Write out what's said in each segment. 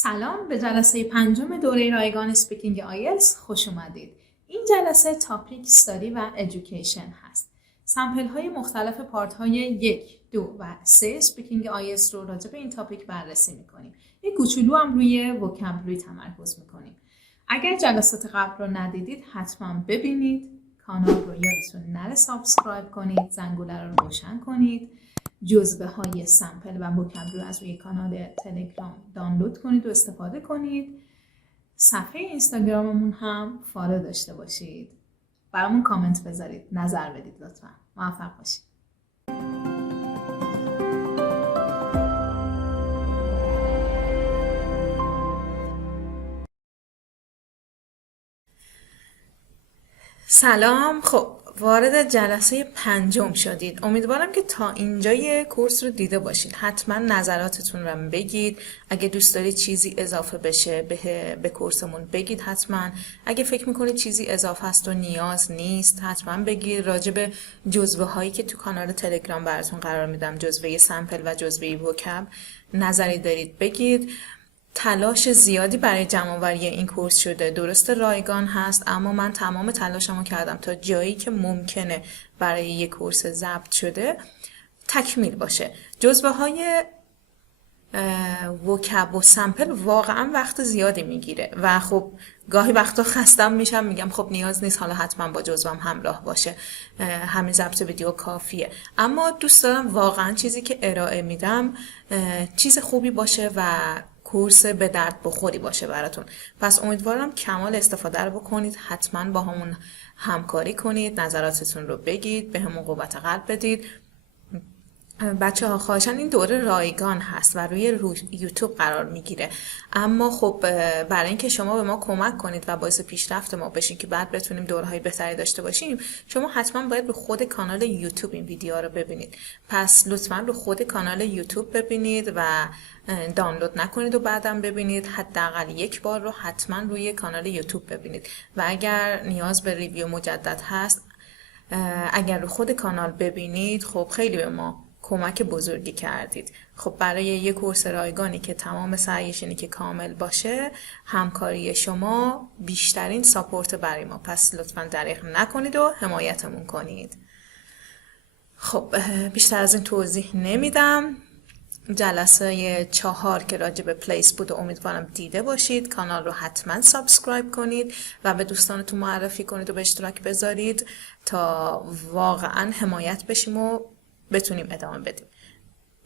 سلام، به جلسه پنجم دوره رایگان اسپیکینگ آیلتس خوش اومدید. این جلسه تاپیک استادی و ادویکیشن هست. سمپل های مختلف پارت های 1، 2 و 3 اسپیکینگ آیلتس رو راجع به این تاپیک بررسی میکنیم. یک کوچولو هم روی وکابولری تمرکز میکنیم. اگر جلسات قبل رو ندیدید حتما ببینید. کانال رو یادتون نره سابسکرایب کنید، زنگوله رو روشن کنید. جزوه های سمپل و وکابولری از روی کانال تلگرام دانلود کنید و استفاده کنید. صفحه اینستاگراممون هم فالو داشته باشید. برامون کامنت بذارید، نظر بدید لطفا. موفق باشید. سلام. خب وارد جلسه پنجم شدید. امیدوارم که تا اینجای کورس رو دیده باشید. حتما نظراتتون رو بگید. اگه دوست دارید چیزی اضافه بشه به کورسمون بگید حتما. اگه فکر میکنید چیزی اضافه هست و نیاز نیست حتما بگید. راجع به جزوه هایی که تو کانال تلگرام براتون قرار میدم، جزوه سمپل و جزوه وکاب، نظری دارید بگید. تلاش زیادی برای جمع‌آوری این کورس شده. درسته رایگان هست، اما من تمام تلاشمو کردم تا جایی که ممکنه برای یک کورس ضبط شده تکمیل باشه. جزوه های وکاب و سمپل واقعا وقت زیادی میگیره و خب گاهی وقتا خستم میشم، میگم خب نیاز نیست حالا حتما با جزوه‌ام همراه باشه، همین ضبط ویدیو کافیه. اما دوست دارم واقعا چیزی که ارائه میدم چیز خوبی باشه و کورس به درد بخوری باشه براتون. پس امیدوارم کمال استفاده رو بکنید. حتما با همون همکاری کنید، نظراتتون رو بگید، به همون قوت قلب بدید. بچه ها خواهشاً این دوره رایگان هست و روی یوتیوب قرار میگیره، اما خب برای اینکه شما به ما کمک کنید و باعث پیشرفت ما بشین که بعد بتونیم دوره‌های بهتری داشته باشیم، شما حتما باید رو خود کانال یوتیوب این ویدیو رو ببینید. پس لطفاً رو خود کانال یوتیوب ببینید و دانلود نکنید و بعدم ببینید. حداقل یک بار رو حتما روی کانال یوتیوب ببینید و اگر نیاز به ریویو مجدد هست اگر رو خود کانال ببینید خب خیلی به ما کمک بزرگی کردید. خب برای یک کورس رایگانی که تمام سعیش اینه که کامل باشه، همکاری شما بیشترین ساپورت برای ما. پس لطفاً دریغ نکنید و حمایتمون کنید. خب بیشتر از این توضیح نمیدم. جلسه 4 که راجع به پلیس بود و امیدوارم دیده باشید. کانال رو حتما سابسکرایب کنید و به دوستانتون معرفی کنید و به اشتراک بذارید تا واقعا حمایت بشیم و بتونیم ادامه بدیم.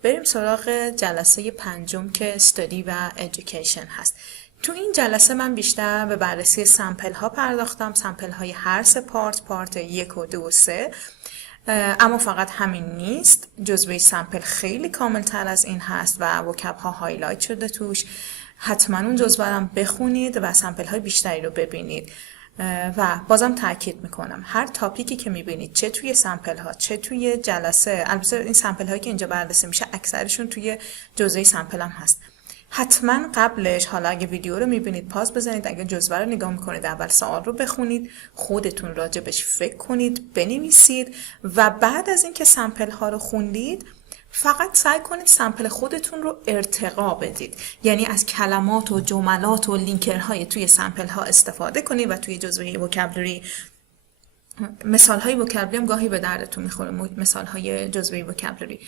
بریم سراغ جلسه پنجم که استادی و ادویکیشن هست. تو این جلسه من بیشتر به بررسی سمپل ها پرداختم. سمپل های هر سه پارت 1 و 2 و 3. اما فقط همین نیست. جزوه سمپل خیلی کامل تر از این هست و وکاب ها هایلایت شده توش. حتما اون جزوه رو بخونید و سمپل های بیشتری رو ببینید. و بازم تاکید میکنم هر تاپیکی که میبینید چه توی سمپل ها چه توی جلسه، البته این سمپل هایی که اینجا بررسی میشه اکثرشون توی جزوه سمپل هم هست، حتما قبلش، حالا اگه ویدیو رو میبینید پاز بزنید، اگه جزوه رو نگاه میکنید اول سوال رو بخونید، خودتون راجبش فکر کنید، بنویسید و بعد از اینکه سمپل ها رو خوندید فقط سعی کنید سمپل خودتون رو ارتقا بدید. یعنی از کلمات و جملات و لینکرهای توی سمپل ها استفاده کنید و توی جزوه وکابولری مثال های وکابولری هم گاهی به دردتون میخوره. مثال های جزوه وکابولری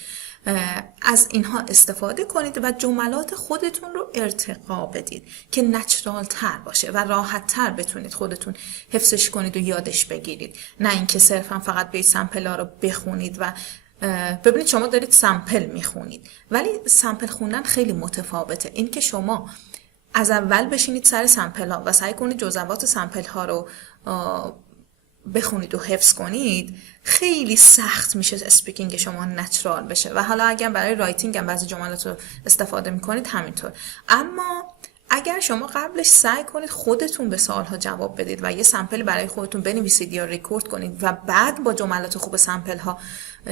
از اینها استفاده کنید و جملات خودتون رو ارتقا بدید که نچرال تر باشه و راحت تر بتونید خودتون حفظش کنید و یادش بگیرید. نه اینکه صرفا فقط به سمپل ها رو بخونید و ببینید شما دارید سمپل میخونید ولی سمپل خوندن خیلی متفاوته. این که شما از اول بشینید سر سمپل ها و سعی کنید جزوات سمپل ها رو بخونید و حفظ کنید، خیلی سخت میشه اسپیکینگ شما نچرال بشه. و حالا اگر برای رایتینگ هم بعضی جملات رو استفاده میکنید همینطور. اما اگر شما قبلش سعی کنید خودتون به سوالها جواب بدید و یه سمپل برای خودتون بنویسید یا ریکورد کنید و بعد با جملات خوب سمپل ها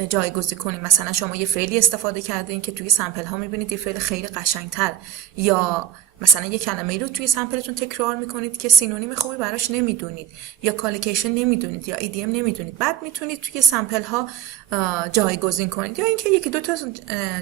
جایگزین کنید. مثلا شما یه فعلی استفاده کردین که توی سمپل ها میبینید یه فعل خیلی قشنگتر یا مثلا یه کلمه‌ای رو توی سمپلتون تکرار میکنید که سینونیم خوبی براش نمیدونید یا کالیکیشن نمیدونید یا ایدیم نمیدونید، بعد میتونید توی سمپل ها جایگزین کنید یا اینکه یکی دو تا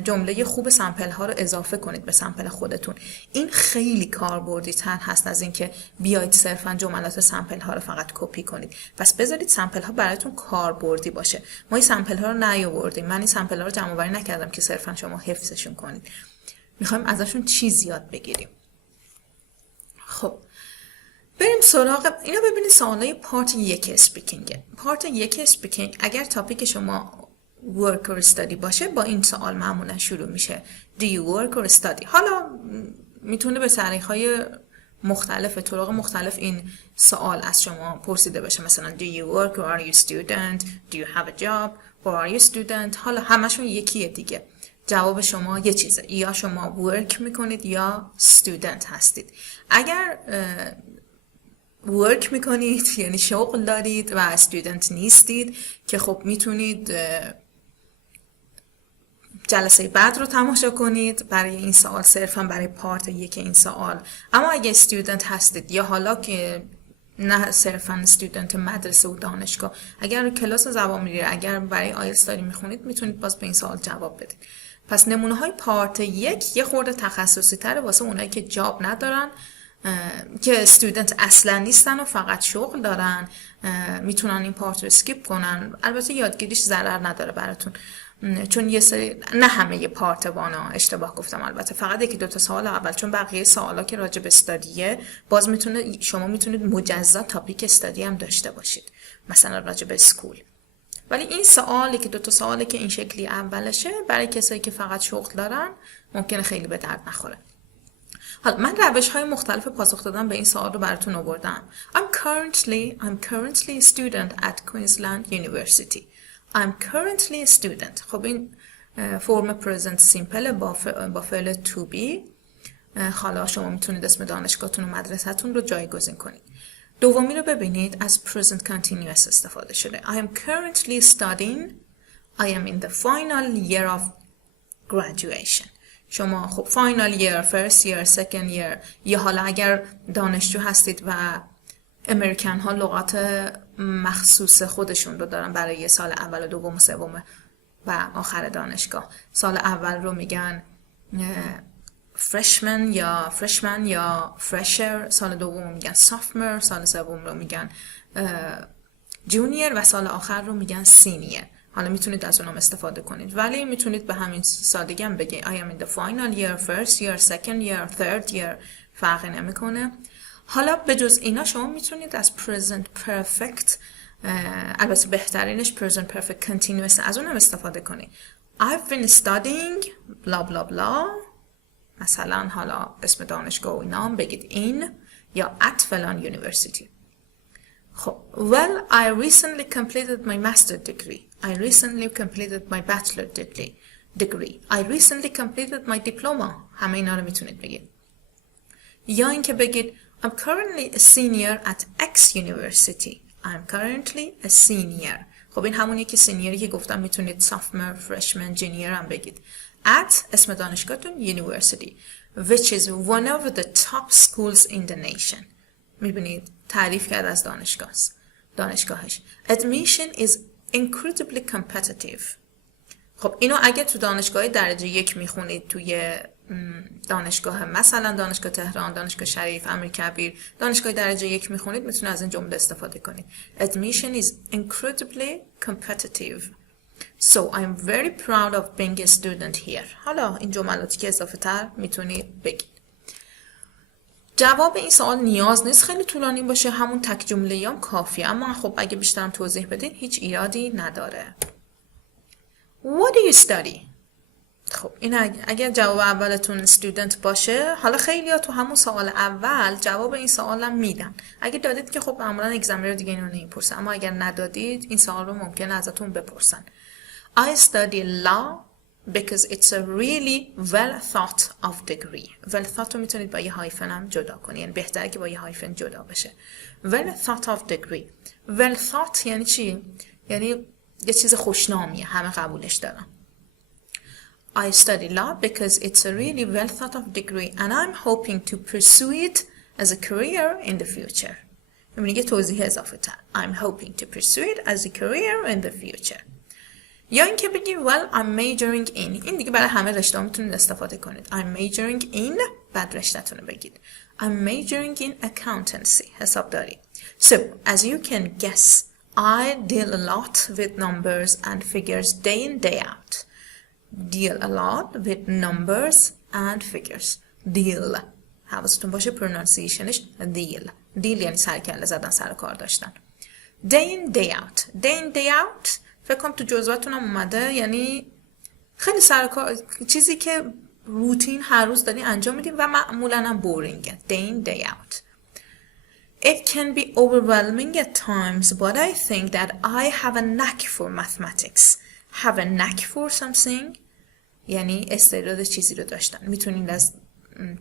جمله خوب سمپل ها رو اضافه کنید به سمپل خودتون. این خیلی کاربردی تر هست از اینکه بیاید صرفا جملات سمپل ها رو فقط کپی کنید. پس بذارید سمپل ها براتون کاربردی باشه. ما این سمپل ها رو نیاوردیم، من این سمپل ها رو جمع آوری نکردم که صرفا شما حفظشون کنید، میخوایم ازشون چیز یاد بگیریم. خب بریم سراغ اینا. ببینید سوالای پارت 1 اسپیکینگ. پارت 1 اسپیکینگ اگر تاپیک شما work or study باشه با این سوال معمولا شروع میشه. Do you work or study؟ حالا میتونه به طریق‌های مختلف، طرق مختلف این سوال از شما پرسیده بشه. مثلا Do you work or are you student؟ Do you have a job or are you student؟ حالا همشون یکیه دیگه. جواب شما یه چیزه، یا شما ورک میکنید یا student هستید. اگر ورک میکنید یعنی شغل دارید و student نیستید که خب میتونید جلسه بعد رو تماشا کنید برای این سوال، صرفا برای پارت 1 این سوال. اما اگه student هستید یا حالا که نه صرفا student مدرسه و دانشگاه، اگر کلاس زبان میگیرید، اگر برای آیلتس داری میخونید، میتونید باز به این سوال جواب بدید. پس نمونه های پارت 1 یه خورده تخصصی تره واسه اونایی که جاب ندارن، که استودنت اصلا نیستن و فقط شغل دارن، میتونن این پارت رو اسکیپ کنن. البته یادگیریش ضرر نداره براتون، چون یه سری نه همه پارت وانا اشتباه گفتم، البته فقط یکی دو تا سوال اول، چون بقیه سوالا که راجع به استادیه باز شما میتونید مجزا تاپیک استادی هم داشته باشید، مثلا راجع به اسکول. ولی این سوالی که دو تا سوالی که این شکلی اولشه برای کسایی که فقط شغل دارن ممکنه خیلی به درد نخوره. حالا من روش‌های مختلف پاسخ دادن به این سوال رو براتون آوردم. I'm currently a student at Queensland University. I'm currently a student. خب این فرم پرزنت سیمپل با فعل to be. حالا شما میتونید اسم دانشگاهتون و مدرسه‌تون رو جایگزین کنید. دومی رو ببینید، از present continuous استفاده شده. I am currently studying. I am in the final year of graduation. شما خب final year, first year, second year، یا حالا اگر دانشجو هستید و امریکن ها لغات مخصوص خودشون رو دارن برای سال اول و دوم و سوم و آخر دانشگاه. سال اول رو میگن freshman یا fresher، سال دوم رو میگن sophomore، سال سوم رو میگن junior و سال آخر رو میگن senior. حالا میتونید از اونم استفاده کنید، ولی میتونید به همین سادگی هم بگید I am in the final year, first year, second year, third year، فرقی نمیکنه. حالا به جز اینا شما میتونید از present perfect، البته بهترینش present perfect continuous، از اونم استفاده کنید. I've been studying bla bla bla، مثلا حالا اسم دانشگاه و اینا هم بگید in یا at فلان university. خب well I recently completed my master's degree. I recently completed my bachelor degree. I recently completed my diploma. همه اینا رو میتونید بگید. یا اینکه بگید I'm currently a senior at X university. I'm currently a senior. خب این همونیه که سینیوری که گفتم میتونید sophomore, freshman, junior هم بگید. At اسم دانشگاهتون university which is one of the top schools in the nation. میبینید تعریف کرد از دانشگاهش. Admission is incredibly competitive. خب اینو اگه تو دانشگاه درجه 1 میخونید، توی دانشگاه مثلا دانشگاه تهران، دانشگاه شریف، امیرکبیر، دانشگاه درجه 1 میخونید، میتونید از این جمله استفاده کنید. Admission is incredibly competitive. So I'm very proud of being a student here. حالا این جملاتی که اضافه تر میتونید بگید. جواب این سوال نیاز نیست خیلی طولانی باشه، همون تک جمله هم کافیه، اما خب اگه بیشترم توضیح بدین هیچ ایرادی نداره. What do you study؟ خب این اگر جواب اولتون student باشه، حالا خیلی ها تو همون سوال اول جواب این سوال هم میدن. اگه دادید که خب معمولا اگزمینر دیگه اینو نمیپرسن، اما اگر ندادید این سوال رو ممکنه ازتون بپرسن. I study law because it's a really well thought of degree. well thought رو میتونید با یه هایفن هم جدا کنید، یعنی بهتره که با یه هایفن جدا بشه. well thought of degree. well thought یعنی چی؟ یعنی یه چیز خوشنامیه، همه قبولش دارن. I study law because it's a really well thought of degree and I'm hoping to pursue it as a career in the future. میگه توضیح اضافه تر. I'm hoping to pursue it as a career in the future. یا اینکه بگی well I'm majoring in. این دیگه برای همه رشته ها میتونید استفاده کنید. I'm majoring in بعد رشته‌تون رو بگید. I'm majoring in accountancy. حسابداری. So as you can guess I deal a lot with numbers and figures day in day out. Deal a lot with numbers and figures. Deal. حواستون باشه پرونانسیشنش deal. دیل یعنی سرکله زدن، سر کار داشتن. Day in day out. Day in day out فکر کنم تو جزوه‌تون هم اومده، یعنی خیلی سر کار، چیزی که روتین هر روز داری انجام میدیم و معمولا هم بورینگه. Day in day out. It can be overwhelming at times but I think that I have a knack for mathematics. Have a knack for something یعنی استعداد چیزی رو داشتن. میتونید از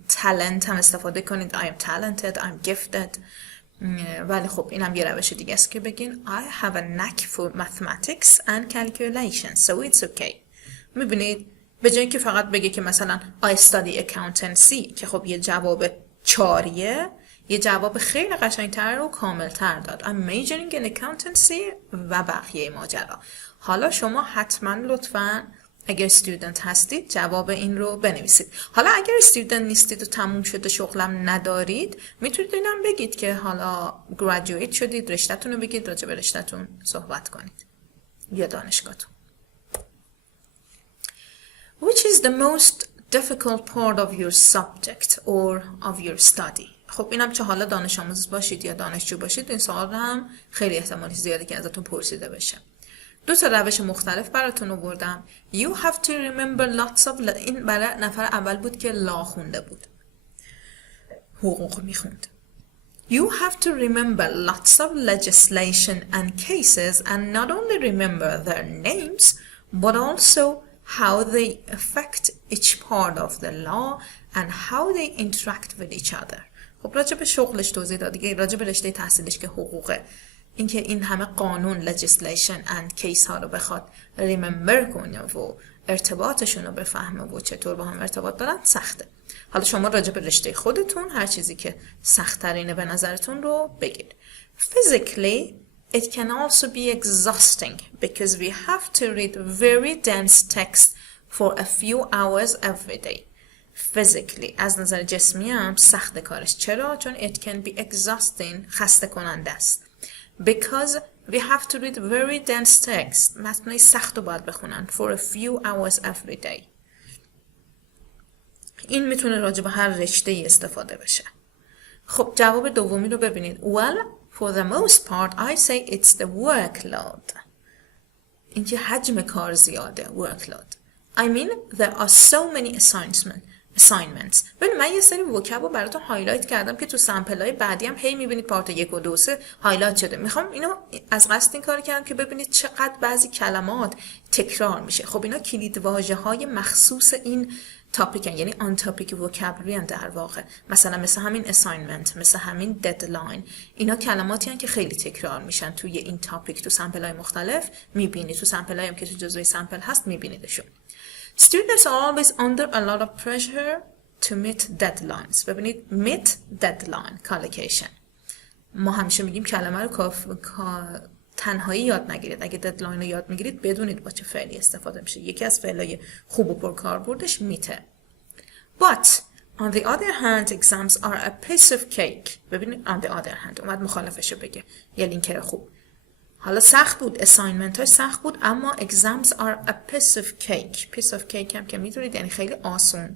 talent هم استفاده کنید. I am talented, I'm gifted. ولی خب این هم یه روش دیگه است که بگین I have a knack for mathematics and calculation so it's okay. میبینید به جای اینکه فقط بگه که مثلا I study accountancy که خب یه جواب چاریه، یه جواب خیلی قشنگتر و کاملتر داد. I'm majoring in accountancy و بقیه ماجرا. حالا شما حتما لطفاً اگر استودنت هستید جواب این رو بنویسید. حالا اگر استودنت نیستید و تموم شده شغلم ندارید میتونید اینم بگید که حالا گریجویت شدید، رشته‌تون رو بگید، راجع به رشته‌تون صحبت کنید یا دانشگاهتون. Which is the most difficult part of your subject or of your study؟ خب اینم چه حالا دانش آموز باشید یا دانشجو باشید، این سوال هم خیلی احتمالی زیاده که ازتون پرسیده بشه. دو تا روش مختلف براتون آوردم. You have to remember lots of این برای نفر اول بود که لا خونده بود، حقوق میخوند. You have to remember lots of legislation and cases and not only remember their names but also how they affect each part of the law and how they interact with each other. خب راجع به شغلش توضیح داد دیگه، راجع به رشته تحصیلش که حقوقه، اینکه این همه قانون legislation and case ها رو بخواد remember کنه و ارتباطشون رو بفهمه و چطور با هم ارتباط دارن سخته. حالا شما راجع به رشته خودتون هر چیزی که سخت‌ترینه به نظرتون رو بگید. Physically it can also be exhausting because we have to read very dense text for a few hours every day. Physically از نظر جسمی هم سخت کارش. چرا؟ چون it can be exhausting خسته کننده است. Because we have to read very dense text. متنای سخت رو باید بخونن for a few hours every day. این میتونه راجع به هر رشته‌ای استفاده بشه. خب جواب دومی رو ببینید. Well, for the most part I say it's the workload. اینکه حجم کار زیاده. Workload. I mean there are so many assignments. ببین من یه سری وکب رو براتون هایلایت کردم که تو سمپل‌های بعدی هم هی میبینید پارت 1 و 2 3 هایلایت شده. میخوام اینو از قصد این کار کردم که ببینید چقدر بعضی کلمات تکرار میشه. خب اینا کلید واژه‌های مخصوص این تاپیکن، یعنی آن تاپیک وکابولری در واقع. مثل همین اساینمنت، مثل همین ددلاین، اینا کلماتی هستن که خیلی تکرار میشن توی این تاپیک. تو سمپل‌های مختلف میبینید، تو سمپل‌هایی هم که تو جزوه سمپل هست میبینیدشون. Students are always under a lot of pressure to meet deadlines. ببینید meet deadline collocation. ما همیشه میگیم کلمه رو تنهایی یاد نگیرید. اگه ددلاین رو یاد میگیرید بدونید با چه فعلی استفاده میشه. یکی از فعلای خوب و پرکاربردش میته. But on the other hand exams are a piece of cake. ببینید on the other hand اومد مخالفشو بگه، یه لینکر خوب. حالا سخت بود، اساینمنت های سخت بود، اما exams are a piece of cake. piece of cake هم که میدونید یعنی خیلی آسون.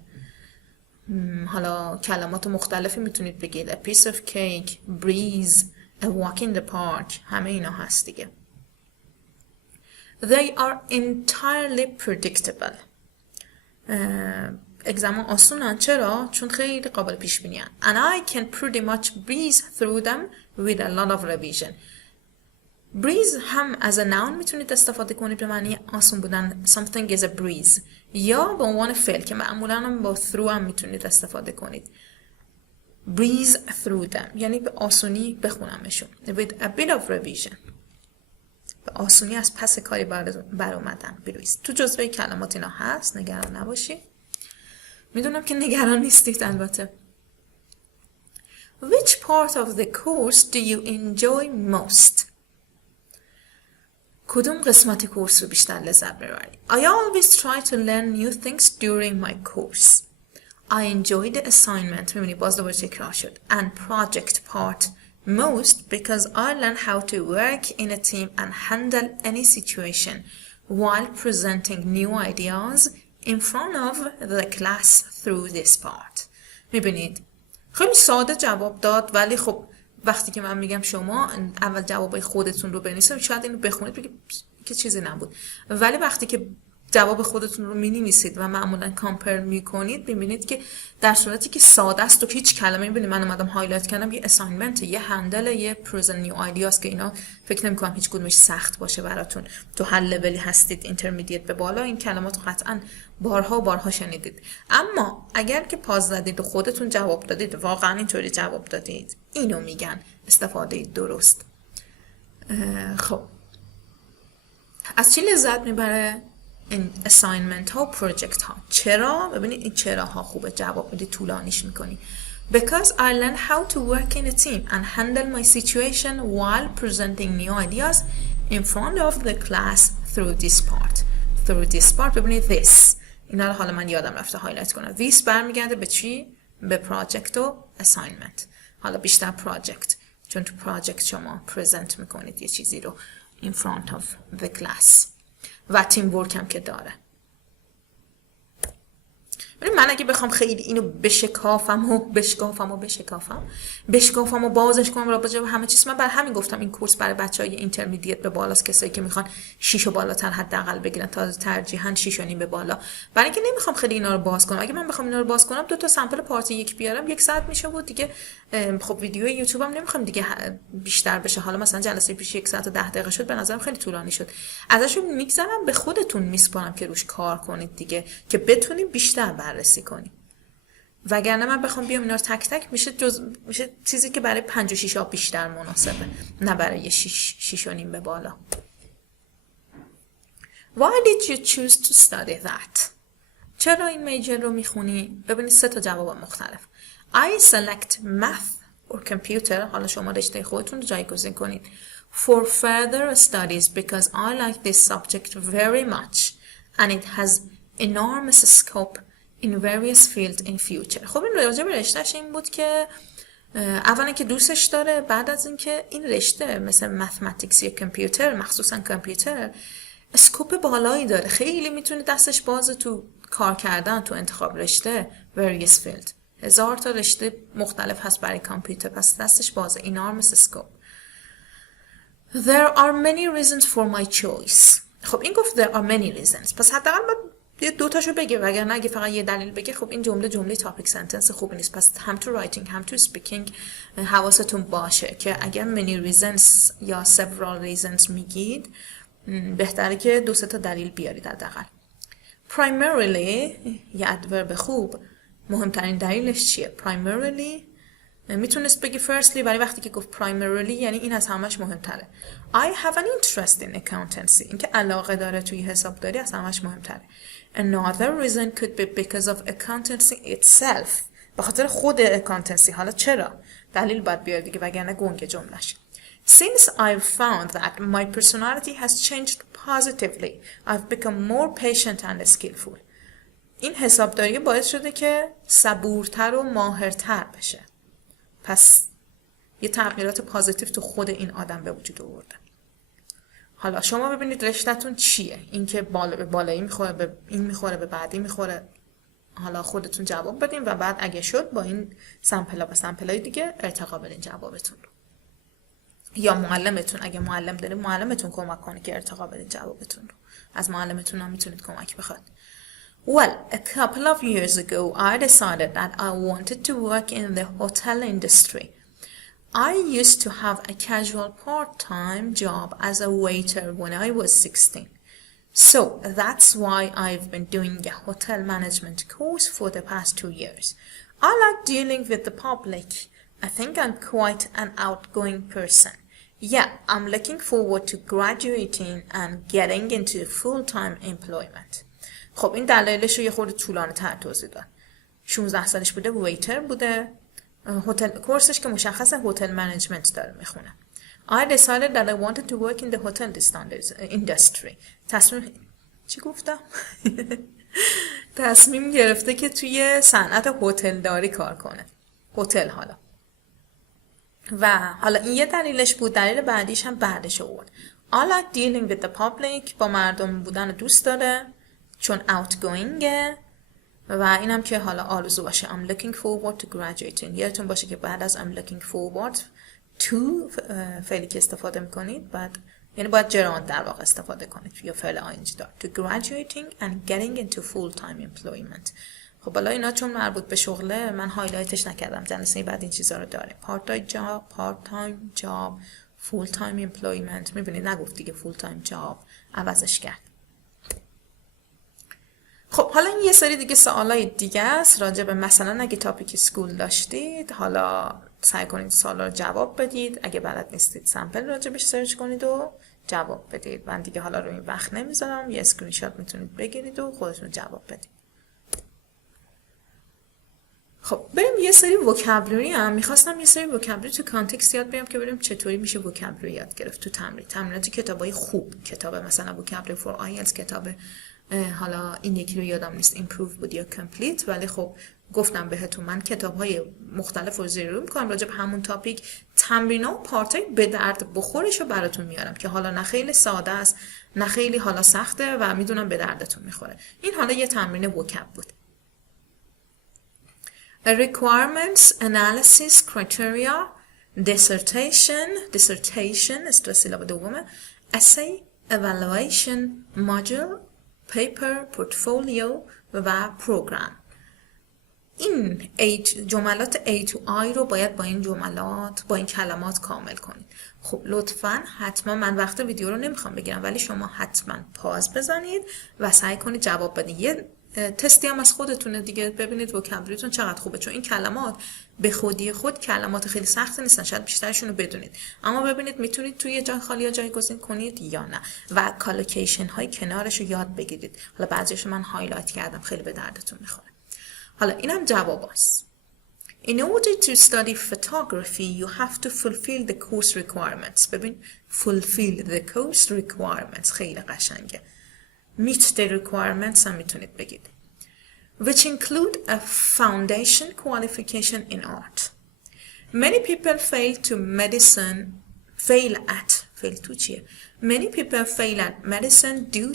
حالا کلمات مختلفی میتونید بگید. a piece of cake, breeze, a walk in the park، همه اینا هست دیگه. they are entirely predictable. اگزم ها آسونن. چرا؟ چون خیلی قابل پیش بینی هن. and I can pretty much breeze through them with a lot of revision. breeze هم از a noun میتونید استفاده کنید به معنی آسون بودن. something is a breeze. یا به عنوان فعل که معمولا هم با through هم میتونید استفاده کنید. breeze through them یعنی به آسونی بخونمشون. with a bit of revision. به آسونی از پس کاری بر اومدن. برویز. تو جزوه کلمات اینا هست، نگران نباشید. میدونم که نگران نیستید البته. Which part of the course do you enjoy most? کدوم قسمت کورس رو بیشتر لذت ببری؟ I always try to learn new things during my course. I enjoy the assignment. میبینی باز دوباره تکرار شد. And project part most because I learn how to work in a team and handle any situation while presenting new ideas in front of the class through this part. میبینید خیلی ساده جواب داد، ولی خب وقتی که من میگم شما اول جوابای خودتون رو بنویسید، شاید اینو بخونید بگید که چیزی نبود، ولی وقتی که جواب خودتون رو می‌نویسید و معمولا کامپر می‌کنید ببینید که در صورتی که ساده است و هیچ کلمه می‌بینید من اومدم هایلایت کردم، یه اساینمنت، یه هندل، یه پرزنت نیو ایدیاز که اینا فکر نمی‌کنم هیچ کدومش سخت باشه براتون. تو هر لولی هستید اینترمدییت به بالا این کلمات قطعاً بارها و بارها شنیدید. اما اگر که پاز زدید و خودتون جواب دادید، واقعاً اینطوری جواب دادید، اینو میگن استفاده درست. خب از چی لذت میبره این اساینمنت ها و پروژکت ها؟ چرا؟ ببینید این چرا ها خوبه، جواب میدی طولانیش میکنی. Because I learned how to work in a team and handle my situation while presenting new ideas in front of the class through this part. Through this part ببینید this. اینا رو حالا من یادم رفته هایلایت کنم. this برمیگرده به چی؟ به پروژکت و اساینمنت. حالا بیشتر پروژکت، چون تو پروژکت شما پرزنت میکنید یه چیزی رو in front of the class. و تیم ورک هم که داره. من اگه بخوام خیلی اینو بشکافم و بازش کنم را به همه چیز، من بر همین گفتم این کورس برای بچهای اینترمدییت به بالاست، کسایی که میخوان 6 و بالاتر حداقل بگیرن، تا ترجیحاً 6 و نیم به بالا. برای اینکه نمیخوام خیلی اینا رو باز کنم. اگه من بخوام اینا رو باز کنم 2 تا سمپل پارت 1 بیارم 1 ساعت میشه بود دیگه. خب ویدیو یوتیوب هم نمیخوام دیگه بیشتر بشه. حالا مثلا جلسه پیش 1 ساعت و 10 دقیقه شد، به نظرم خیلی طولانی شد. ازشون میگذرم، به خودتون میسپارم که روش کار کنید دیگه، که بتونید بیشتر بررسی کنیم. وگرنه من بخوام بیام اینا رو تک تک میشه چیزی که برای 5 و 6 بیشتر مناسبه، نه برای 6 و نیم به بالا. Why did you choose to study that? چرا این میجر رو میخونی؟ ببینید 3 تا جواب مختلف. I select math or computer. حالا شما رشته خودتون رو جایگزین کنید. For further studies because I like this subject very much and it has enormous scope in various fields in future. خب این راجع به رشتهش این بود که اولا که دوستش داره، بعد از اینکه این رشته مثل ماثماتیکس یا کامپیوتر، مخصوصا کامپیوتر، اسکوپ بالایی داره، خیلی میتونه دستش بازه تو کار کردن، تو انتخاب رشته various field. 1000 تا رشته مختلف هست برای کامپیوتر، پس دستش بازه. enormous scope. There are many reasons for my choice. خب این گفت there are many reasons، پس حداقل یه 2 تاشو بگه، وگرنه اگه فقط یه دلیل بگه خب این جمله تاپیک سنتنس خوبی نیست. پس هم تو رایتینگ هم تو اسپیکینگ حواستون باشه که اگر many reasons یا several reasons میگید بهتره که 2 تا دلیل بیارید حداقل. Primarily یه ادورب خوب، مهمترین دلیلش چیه؟ Primarily میتونست بگی firstly، ولی وقتی که گفت primarily یعنی این از همش مهمتره. I have an interest in accountancy. اینکه علاقه داره توی حسابداری از همش مهمتره. Another reason could be because of accountancy itself. به خاطر خود accountancy. حالا چرا؟ دلیل باید بیاد دیگه، وگرنه گنگ جملهش. Since I've found that my personality has changed positively, I've become more patient and skillful. این حسابداری باعث شده که صبورتر و ماهرتر بشه. پس یه تغییرات پازیتیو تو خود این آدم به وجود آورده. حالا شما ببینید رشته‌تون چیه؟ این که بالا به بالایی میخوره، به این میخوره، به بعدی میخوره. حالا خودتون جواب بدین و بعد اگه شد با این سمپلا و سمپلای دیگه ارتقا بدین جوابتون رو. یا معلمتون، اگه معلم دارید معلمتون کمک کنه که ارتقا بدین جوابتون رو. از معلمتون هم میتونید کمک بخواید. Well, a couple of years ago, I decided that I wanted to work in the hotel industry. I used to have a casual part-time job as a waiter when I was 16. So that's why I've been doing a hotel management course for the past 2 years. I like dealing with the public. I think I'm quite an outgoing person. Yeah, I'm looking forward to graduating and getting into full-time employment. خب این دلایلش رو یه خورده طولانی تر توضیح داد. 16 سالش بوده، ویتر بوده، هتل کورسش که مشخص هتل منیجمنت داره میخونه. I decided that I wanted to work in the hotel industry. تصمیم گرفته که توی صنعت هتلداری کار کنه. هتل حالا. و حالا این یه دلیلش بود. دلیل بعدیش هم بعدش آورد. I like dealing with the public. با مردم بودن دوست داره چون outgoingه و اینم که حالا آرزو باشه. I'm looking forward to graduating. یادتون باشه که بعد از I'm looking forward to فعلی که استفاده میکنید یعنی باید جراند در واقع استفاده کنید یا فعل آینجی دار. To graduating and getting into full-time employment. خب حالا اینا چون مربوط به شغله من هایلایتش نکردم. جلسه بعد این چیزا رو داریم. part time job, full time employment. میبینید نگفت دیگه full time job، عوضش کرد. خب حالا این یه سری دیگه سوالای دیگه است راجع به مثلا اگه تاپیک سکول داشتید حالا سعی کنید سوالا رو جواب بدید. اگه بلد نیستید سمپل راجبش سرچ کنید و جواب بدید. من دیگه حالا رو این وقت نمیذارم. یه اسکرین شات میتونید بگیرید و خودتون جواب بدید. خب بریم یه سری وکابلری هم میخواستم یه سری وکابلری تو کانتکست یاد بگیرم که بریم چطوری میشه وکابلری یاد گرفت تو تمرینات کتابای خوب. کتاب مثلا وکابلری فور آیلتس، کتاب حالا این یکی رو یادم نیست ایمپروو بود یا کمپلیت، ولی خب گفتم بهتون من کتاب‌های مختلف رو زیر رو می‌کنم راجع به همون تاپیک. تمرینا و پارتای به درد بخورش رو براتون میارم که حالا نه خیلی ساده است نه خیلی حالا سخته و میدونم به دردتون میخوره. این حالا یه تمرین وکاب بود. Requirements, analysis, criteria, dissertation استرسی لابد دومه، essay, evaluation, module, paper, portfolio و program. این جملات A to I رو باید با این کلمات کامل کنید. خب لطفاً حتما من وقت ویدیو رو نمیخوام بگیرم ولی شما حتما پاز بزنید و سعی کنید جواب بدید. یه تستی هم از خودتونه دیگه، ببینید وکابلریتون چقدر خوبه، چون این کلمات به خودی خود کلمات خیلی سخت نیستن، شاید بیشترشون رو بدونید اما ببینید میتونید توی جای خالی جایگزین کنید یا نه و کالوکیشن های کنارش رو یاد بگیرید. حالا بعضیش من هایلایت کردم خیلی به دردتون میخوره. حالا اینم جواب هست. In order to study photography you have to fulfill the course requirements. ببین fulfill the course requirements خیلی قشنگه. meet the requirements هم میتونید بگید. which include a foundation qualification in art. Many people fail at medicine due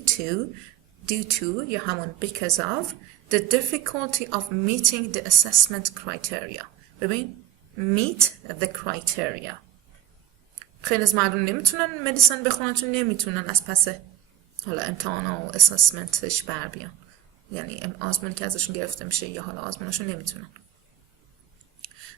to یا همون because of the difficulty of meeting the assessment criteria. ببین meet the criteria. خیلی از مردم نمیتونن مدیسن بخونن چون نمیتونن از پس حالا امتحان و اسسمنتش بر بیان، یعنی آزمونی که ازشون گرفته میشه یا حالا آزموناشون نمیتونن.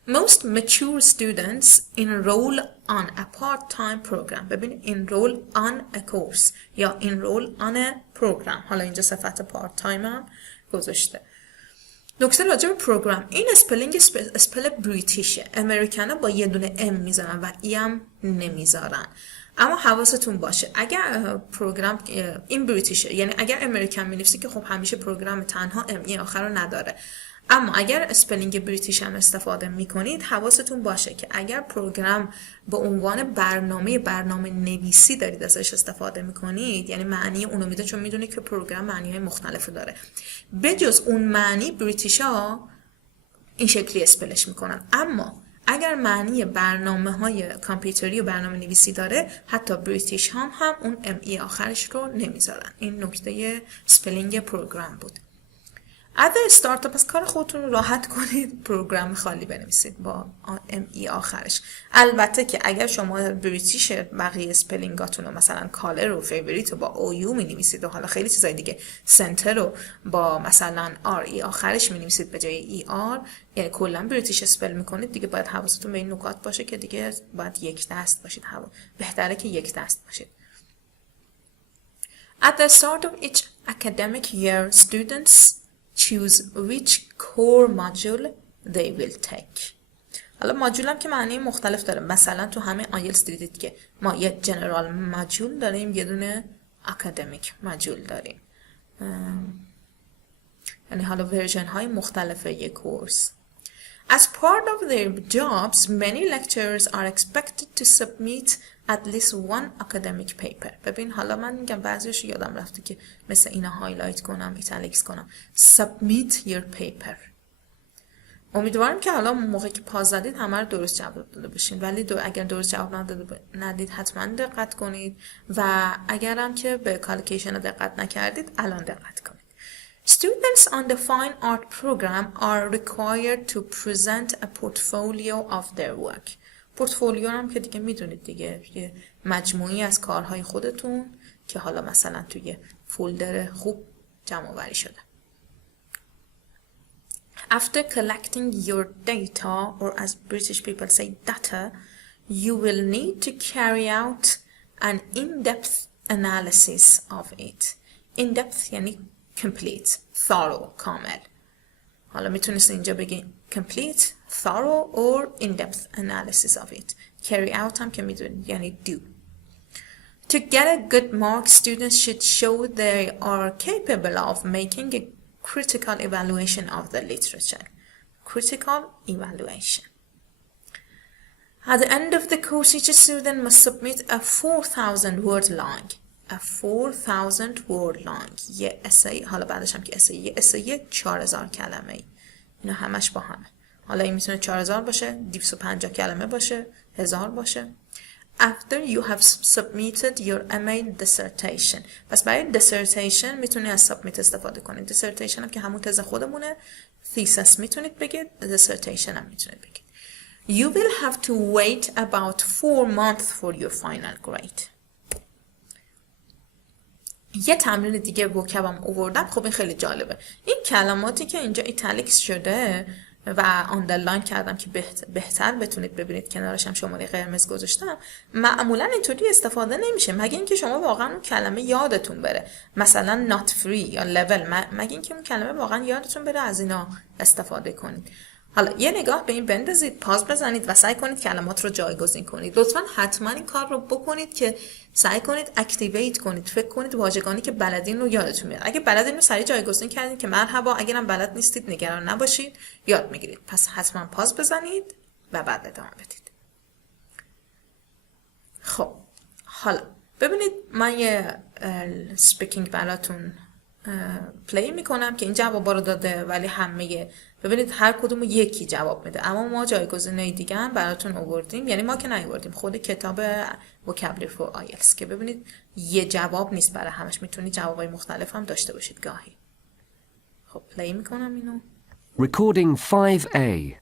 Most mature students enroll on a part-time program. ببین enroll on a course یا enroll on a program. حالا اینجا صفت part-time هم گذاشته. نکته راجع به پروگرام، این اسپل بریتیشه. امریکن ها با یه دونه ام میذارن و ای هم نمیذارن. اما حواستون باشه اگر پروگرام این بریتیشه، یعنی اگر امریکن مینویسی که خب همیشه پروگرام تنها ام ای آخر رو نداره. اما اگر اسپلینگ بریتیش هم استفاده میکنید حواستون باشه که اگر پروگرام به عنوان برنامه نویسی دارید ازش استفاده میکنید یعنی معنی اونو میده، چون میدونید که پروگرام معنی های مختلف داره. بجز اون معنی بریتیش ها این شکلی اسپلش میکنن. اما اگر معنی برنامه های کامپیوتری و برنامه نویسی داره حتی بریتیش هم اون ام ای آخرش رو نمیذارن. این نکته اسپلینگ پروگرام بود. اگر استارتاپ از کار خودتون راحت کنید پروگرام خالی بنویسید با ام ای آخرش. البته که اگر شما بریتیش بقیه اسپلینگاتون رو مثلا کالر و فیوریت رو با او یو می نویسید و حالا خیلی چیزای دیگه سنتر رو با مثلا آر ای آخرش می نویسید به جای ای آر، یعنی کلا بریتیش اسپل میکنید دیگه باید حواستون به این نکات باشه که دیگه باید یک دست باشید. بهتره که یک دست باشید. At the start of each academic year students choose which core module they will take. حالا ماجول هم که معنی مختلف داره. مثلا تو همه آیلتس دیدید که ما یه جنرال ماجول داریم، یه دونه اکادمیک ماجول داریم، یعنی حالا ورژن های مختلف یک کورس. As part of their jobs, many lecturers are expected to submit at least one academic paper. ببین حالا من میگم بعضیش یادم رفته که مثل اینا هایلایت کنم، ایتالیکس کنم. Submit your paper. امیدوارم که حالا موقعی که پاز زدید همه رو درست جواب داده باشین، ولی اگر درست جواب ندید حتما دقت کنید و اگرم که به کالکیشن دقت نکردید الان دقت کنید. Students on the fine art program are required to present a portfolio of their work. پورتفولیو هم که دیگه میدونید دیگه، یه مجموعی از کارهای خودتون که حالا مثلا توی فولدر خوب جمع آوری شده. After collecting your data, or as British people say data, you will need to carry out an in-depth analysis of it. In-depth یعنی complete, thorough, کامل. حالا میتونست اینجا بگیم complete, thorough or in-depth analysis of it. Carry out هم که میدونید یعنی do. To get a good mark, students should show they are capable of making a critical evaluation of the literature. Critical evaluation. At the end of the course, each student must submit a 4,000 word long. A 4,000 word long. یه essay، حالا بعدش هم که essay، یه essay 4,000 کلمه ای. اینا همش با همه. حالا این میتونه 4,000 باشه، 250 کلمه باشه، 1000 باشه. After you have submitted your MA dissertation. پس برای dissertation میتونی از submit استفاده کنید. dissertation هم که همون تز خودمونه. thesis میتونید بگید. dissertation هم میتونید بگید. You will have to wait about 4 months for your final grade. یه تمرین دیگه وکبم آوردم. خب این خیلی جالبه. این کلماتی که اینجا ایتالیکس شده و آندرلاین کردم که بهتر بتونید ببینید، کنارش هم شماره قرمز گذاشتم، معمولا اینطوری استفاده نمیشه مگه اینکه شما واقعا اون کلمه یادتون بره، مثلا not free یا level، مگه اینکه اون کلمه واقعا یادتون بره از اینا استفاده کنید. حالا یه نگاه به این بندازید، پاز بزنید و سعی کنید کلمات رو جایگزین کنید. لطفاً حتما این کار رو بکنید که سعی کنید اکتیویت کنید، فکر کنید واژگانی که بلدین رو یادتون میاد. اگه بلدین رو سریع جایگزین کردید که مرحبا، اگرم بلد نیستید نگران نباشید، یاد میگیرید. پس حتما پاز بزنید و بعد ادامه بدید. خب حالا ببینید من یه اسپیکینگ براتون پلی میکنم که این جوابا رو داده، ولی همه ببینید هر کدوم یکی جواب میده، اما ما جایگزینای دیگه هم براتون آوردیم، یعنی ما که نیاوردیم، خود کتاب وکابلری فور آیلتس که ببینید یه جواب نیست برای همش، میتونید جوابای مختلف هم داشته باشید گاهی. خب پلی میکنم اینو. Recording 5A.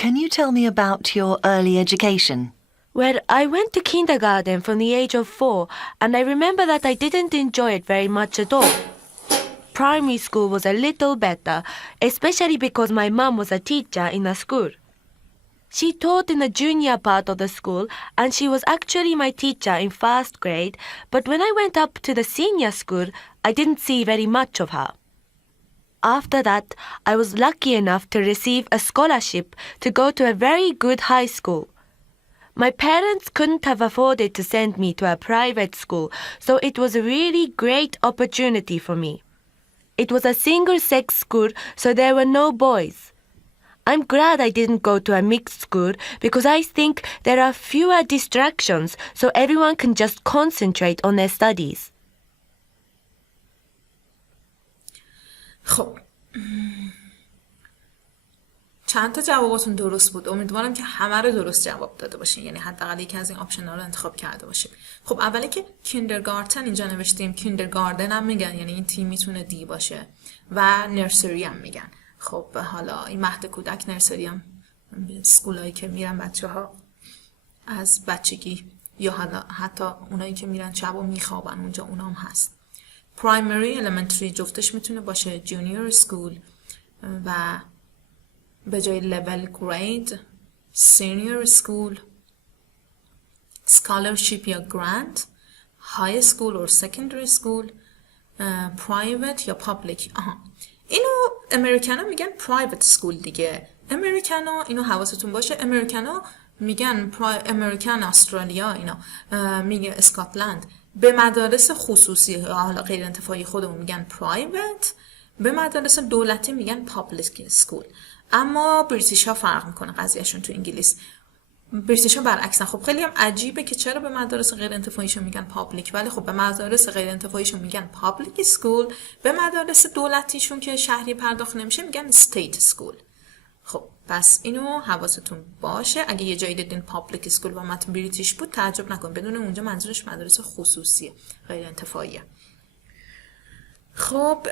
Can you tell me about your early education? Well, I went to kindergarten from the age of 4, and I remember that I didn't enjoy it very much at all. Primary school was a little better, especially because my mum was a teacher in a school. She taught in the junior part of the school, and she was actually my teacher in first grade, but when I went up to the senior school, I didn't see very much of her. After that, I was lucky enough to receive a scholarship to go to a very good high school. My parents couldn't have afforded to send me to a private school, so it was a really great opportunity for me. It was a single-sex school, so there were no boys. I'm glad I didn't go to a mixed school because I think there are fewer distractions, so everyone can just concentrate on their studies. خب چند تا جواباتون درست بود. امیدوارم که همه رو درست جواب داده باشین، یعنی حداقل یکی از این آپشن‌ها رو انتخاب کرده باشین. خب اولی که کیندرگارتن اینجا نوشتیم، کیندرگاردن هم میگن، یعنی این تی میتونه دی باشه، و نرسری هم میگن. خب حالا این مهد کودک، نرسری هم اسکولایی که میرن بچه‌ها از بچگی، یا حتی اونایی که میرن شب و میخوابن اونجا، اونام هست. پرایمری، elementary جفتش میتونه باشه، جونیور اسکول و به جای level grade senior school، scholarship یا grant، high school or secondary school، private یا public. اینو امریکن ها میگن private school دیگه، امریکانا، اینو حواستون باشه، امریکانا میگن امریکن استرالیا، اینا میگه اسکاتلند، به مدارس خصوصی حالا غیر انتفاعی خودمون میگن پرایوت، به مدارس دولتی میگن پابلیک اسکول. اما بریتیش ها فرق میکنه قضیهشون تو انگلیس. بریتیش ها برعکسن. خب خیلی هم عجیبه که چرا به مدارس غیر انتفاعیشون میگن پابلیک، ولی خب به مدارس غیر انتفاعیشون میگن پابلیک اسکول، به مدارس دولتیشون که شهری پرداخت نمیشه میگن استیت اسکول. خب پس اینو حواستون باشه. اگه یه جایی دیدین پابلیک اسکول و متن بریتیش بود تعجب نکنید، بدون اونجا منظورش مدارس خصوصیه غیر انتفاعیه. خب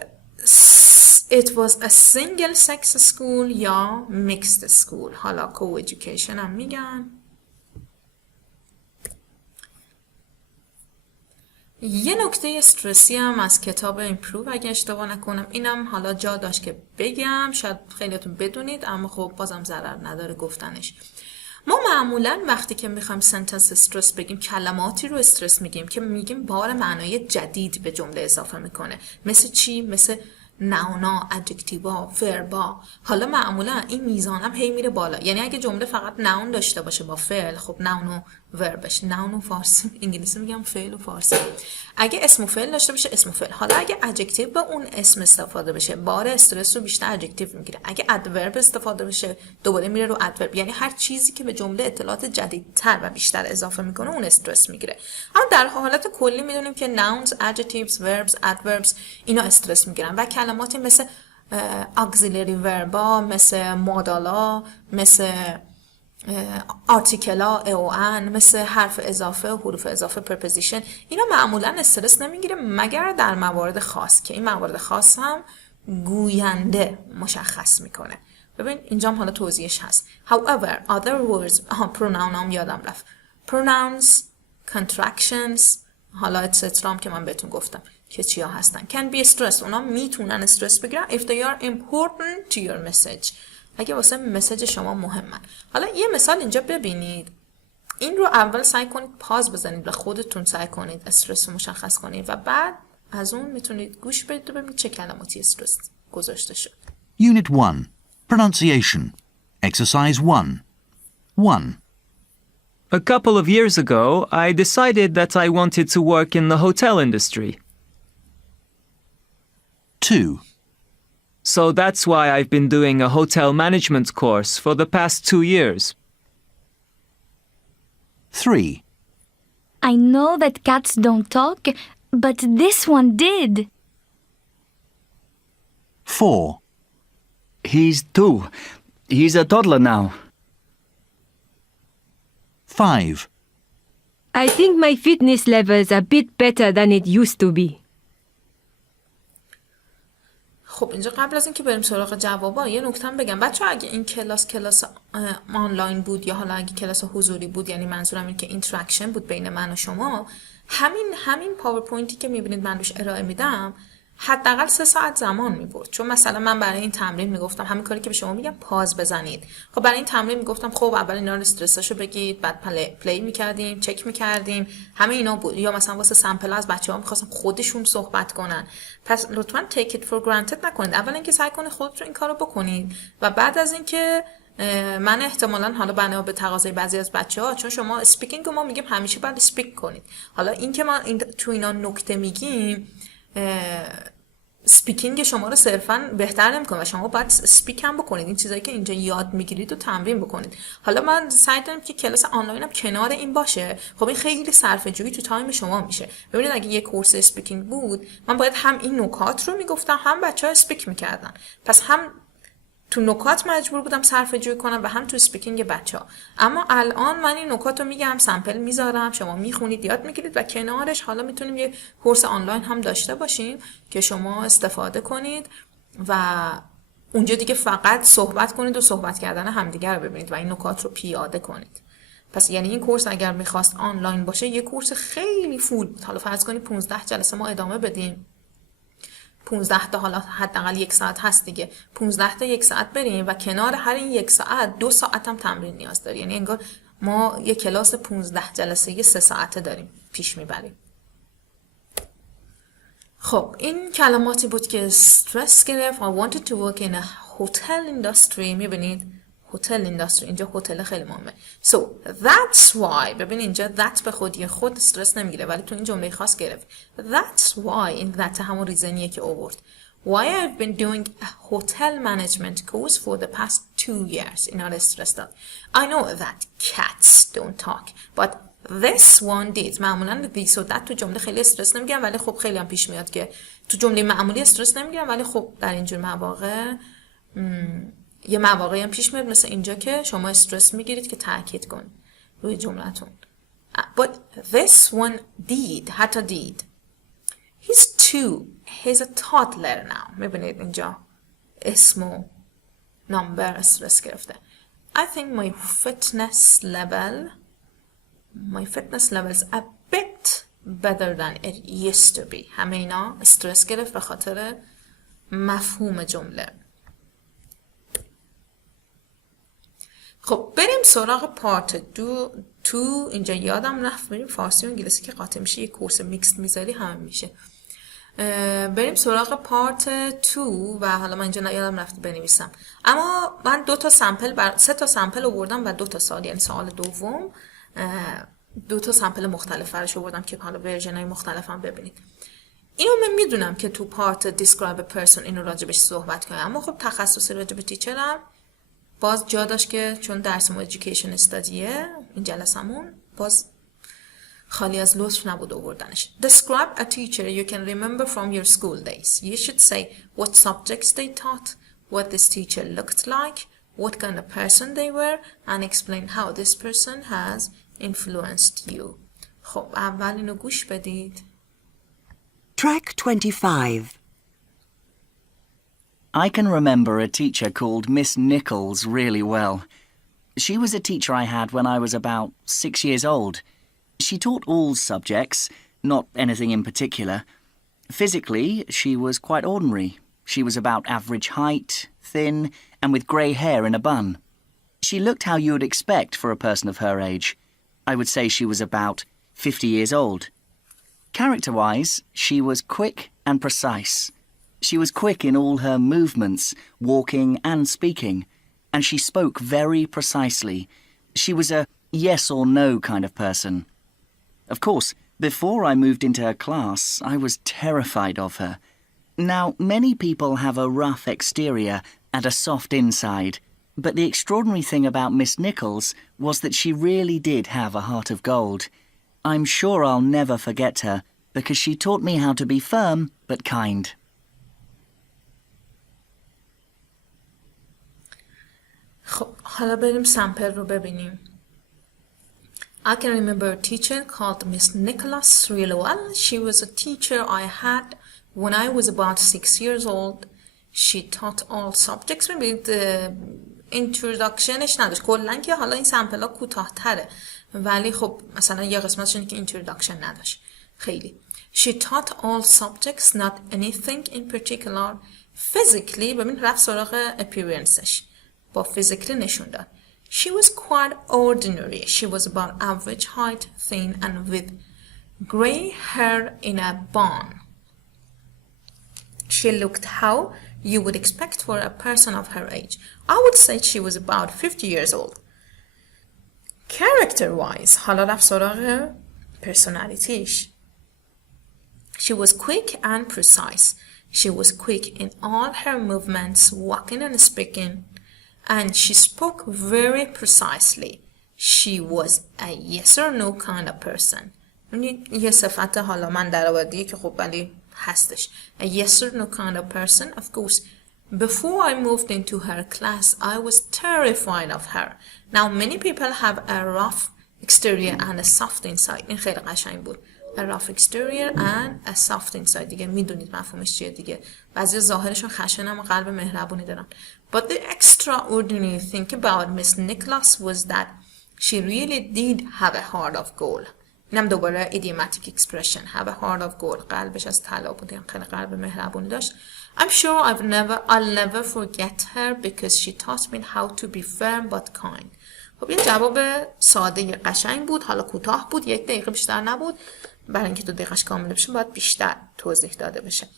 it was a single sex school یا mixed school. حالا co-education هم میگن. یه نکته استرسی هم از کتاب ایمپروو اگه اشتباه نکنم، اینم حالا جا داشت که بگم، شاید خیلیاتون بدونید اما خب بازم ضرر نداره گفتنش. ما معمولا وقتی که میخوایم سنتنس استرس بگیم کلماتی رو استرس میگیم که میگیم بار معنای جدید به جمله اضافه میکنه. مثل چی؟ مثل ناونا، ادجکتیوا، وربا. حالا معمولا این میزانم هی میره بالا. یعنی اگه جمله فقط ناون داشته باشه با فعل، خب ناون و وربش، ناون و فارسی انگلیسی میگم فعل و فارسی. اگه اسم و فعل داشته باشه اسم و فعل. حالا اگه ادجکتیو به اون اسم استفاده بشه بار استرس رو بیشتر ادجکتیو میگیره. اگه ادورب استفاده بشه دوباره میره رو ادورب. یعنی هر چیزی که به جمله اطلاعات جدیدتر و بیشتر اضافه میکنه اون استرس میگیره. اما در حالت کلی میدونیم که nouns, adjectives, verbs, adverbs اینا استرس میگیرن و کلماتی مثل auxiliary verba، مثل مودالا، مثل آرتیکلا، اون، مثل حرف اضافه، حروف اضافه، preposition، اینا معمولا استرس نمیگیره مگر در موارد خاص که این موارد خاص هم گوینده مشخص میکنه. ببین اینجا هم حالا توضیحش هست. However, other words pronoun هم یادم رفت. Pronouns, contractions، حالا etc هم که من بهتون گفتم که چیا هستن. Can be stressed. اونا میتونن استرس بگیرن if they are important to your message. اگه واسه مسیج شما مهمن. حالا یه مثال اینجا ببینید. این رو اول سعی کنید پاز بزنید و خودتون سعی کنید استرس رو مشخص کنید و بعد از اون میتونید گوش بدید و ببینید چه کلماتی استرس گذاشته شد. Unit 1. Pronunciation. Exercise 1. 1. A couple of years ago, I decided that I wanted to work in the hotel industry. 2. So that's why I've been doing a hotel management course for the past 2 years. 3. I know that cats don't talk, but this one did. 4. He's 2. He's a toddler now. 5. I think my fitness level's a bit better than it used to be. خب اینجا قبل از اینکه بریم سراغ جوابا یه نکته بگم بچه‌ها، اگه این کلاس آنلاین بود یا حالا اگه کلاس حضوری بود، یعنی منظورم اینه که اینتراکشن بود بین من و شما، همین پاورپوینتی که میبینید من روش ارائه میدم حداقل 3 ساعت زمان میبرد. چون مثلا من برای این تمرین میگفتم همین کاری که به شما میگم پاز بزنید. خب برای این تمرین میگفتم خب اول اینا رو استرساشو بگید، بعد پلی میکردیم، چک میکردیم، همه اینا بود. یا مثلا واسه سمپل از بچه‌ها میخواستم خودشون صحبت کنن. پس لطفاً take it for granted نکنید. اول اینکه سعی کنید خودتون این کارو بکنید و بعد از اینکه من احتمالاً حالا بنا به تقاضای بعضی از بچه‌ها، چون شما اسپیکینگ رو ما میگیم همیشه باید اسپیک کنید. حالا اینکه ما تو اینا نکته میگیم سپیکینگ شما رو صرفاً بهتر نمی‌کنه و شما باید اسپیک هم بکنید. این چیزایی که اینجا یاد میگیرید و تمرین بکنید. حالا من سعی کردم که کلاس آنلاینم کنار این باشه. خب این خیلی صرفه‌جویی تو تایم شما میشه. ببینید اگه یه کورس اسپیکینگ بود من باید هم این نکات رو میگفتم هم بچه‌ها اسپیک میکردن. پس هم تو نکات مجبور بودم صرفه‌جویی کنم و هم تو اسپیکینگ بچه‌ها. اما الان من این نکات رو میگم، سمپل میذارم، شما میخونید، یاد میگیرید و کنارش حالا میتونیم یه کورس آنلاین هم داشته باشیم که شما استفاده کنید و اونجا دیگه فقط صحبت کنید و صحبت کردن همدیگه رو ببینید و این نکات رو پیاده کنید. پس یعنی این کورس اگر میخواست آنلاین باشه یه کورس خیلی فول بود. حالا فرض کنید 15 جلسه ما ادامه بدیم، 15 تا حالا حداقل 1 ساعت هست دیگه، 15 تا 1 ساعت بریم و کنار هر این 1 ساعت 2 ساعت هم تمرین نیاز داره. یعنی انگار ما یه کلاس 15 جلسه 3 ساعته داریم پیش میبریم. خب این کلماتی بود که استرس گرفت. I wanted to work in a hotel industry. میبینید هتل اینداستری، اینجا هتل خیلی مهمه. So that's why، ببین اینجا that به خودی خود استرس نمیگیره ولی تو این جمله خاص گرفت. That's why، این that همون ریزنیه که آورد. Why I've been doing a hotel management course for the past 2 years. اینا رو استرس داد. I know that cats don't talk but this one did. معمولا this و that تو جمله خیلی استرس نمیگیرن ولی خب خیلی هم پیش میاد که تو جمله معمولی استرس نمیگیرن ولی خب در اینجور مواقع یه مواقعی هم پیش میاد مثل اینجا که شما استرس میگیرید که تاکید کنید روی جملتون. But this one did. حتی did. He's 2. He's a toddler now. میبینید اینجا اسم و نمبر استرس گرفته. I think my fitness level is a bit better than it used to be. همه اینا استرس گرفت به خاطر مفهوم جمله. خب بریم سراغ پارت 2. اینجا یادم رفت بریم فارسی و انگلیسی که قاطع میشه یه کورس میکس میذاری همه میشه. بریم سراغ پارت 2 و حالا من اینجا یادم رفت بنویسم. اما من 3 تا سمپل آوردم و 2 تا سوال، یعنی سوال دوم 2 تا سمپل مختلف فرش آوردم که حالا ورژن‌های مختلف هم ببینید. اینو من میدونم که تو پارت describe a person اینو راجبش صحبت کنم، اما خب تخصصی راجب تیچرم باز جا داشت که چون درس ما education studyه این جلسمون باز خالی از لطف نبود آوردنش. Describe a teacher you can remember from your school days. You should say what subjects they taught, what this teacher looked like, what kind of person they were, and explain how this person has influenced you. خب اول اینو گوش بدید. Track 25. I can remember a teacher called Miss Nichols really well. She was a teacher I had when I was about 6 years old. She taught all subjects, not anything in particular. Physically, she was quite ordinary. She was about average height, thin, and with grey hair in a bun. She looked how you would expect for a person of her age. I would say she was about 50 years old. Character-wise, she was quick and precise. She was quick in all her movements, walking and speaking, and she spoke very precisely. She was a yes or no kind of person. Of course, before I moved into her class, I was terrified of her. Now, many people have a rough exterior and a soft inside, but the extraordinary thing about Miss Nichols was that she really did have a heart of gold. I'm sure I'll never forget her, because she taught me how to be firm but kind. خب حالا بریم سمپل رو ببینیم. I can remember a teacher called Miss Nicholas really well. She was a teacher I had when I was about 6 years old. She taught all subjects. ببینید introductionش نداشت. کلن که حالا این سمپل ها کوتاه تره ولی خب مثلا یه قسمتش اینه که introduction نداشت خیلی. She taught all subjects, not anything in particular. Physically ببین رفت سراغ appearanceش با physically نشون داد. She was quite ordinary. She was about average height, thin, and with grey hair in a bun. She looked how you would expect for a person of her age. I would say she was about 50 years old. Character-wise, حالا رفت سراغ personalityش. She was quick and precise. She was quick in all her movements, walking and speaking. And she spoke very precisely. She was a yes or no kind of person. یه صفت حالا من درآوردی که خب ولی هستش. A yes or no kind of person. Of course, before I moved into her class, I was terrified of her. Now many people have a rough exterior and a soft inside. این خیلی قشنگ بود. A rough exterior and a soft inside. دیگه میدونید مفهومش چیه دیگه. بعضی ظاهرشون خشن اما قلب مهربونی دارن. But the extraordinary thing about Miss Nicholas was that she really did have a heart of gold. اینم دوباره idiomatic expression. Have a heart of gold. قلبش از طلا بود. یعنی خیلی قلب مهربونی داشت. I'm sure I'll never forget her because she taught me how to be firm but kind. خب یه جواب ساده قشنگ بود. حالا کوتاه بود. 1 دقیقه بیشتر نبود. برای اینکه 2 دقیقه‌اش کامل بشه باید بیشتر توضیح داده بشه.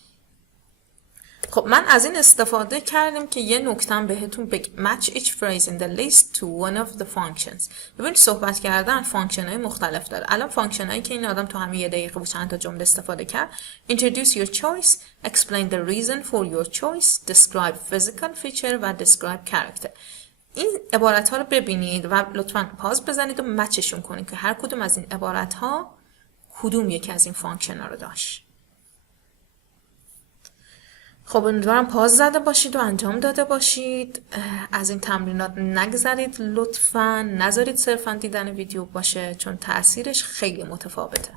خب من از این استفاده کردم که یه نکتم بهتون بگم. Match each phrase in the list to one of the functions. ببینید صحبت کردن فانکشن های مختلف داره. الان فانکشن هایی که این آدم تو همین 1 دقیقه و چند تا جمله استفاده کرد: introduce your choice, explain the reason for your choice, describe physical feature و describe character. این عبارت ها رو ببینید و لطفاً پاز بزنید و مچشون کنید که هر کدوم از این عبارت ها کدوم یکی از این فانکشن ها رو داشت. خب امیدوارم پاز زده باشید و انجام داده باشید. از این تمرینات نگذرید لطفاً. نذارید صرفاً دیدن ویدیو باشه چون تأثیرش خیلی متفاوته.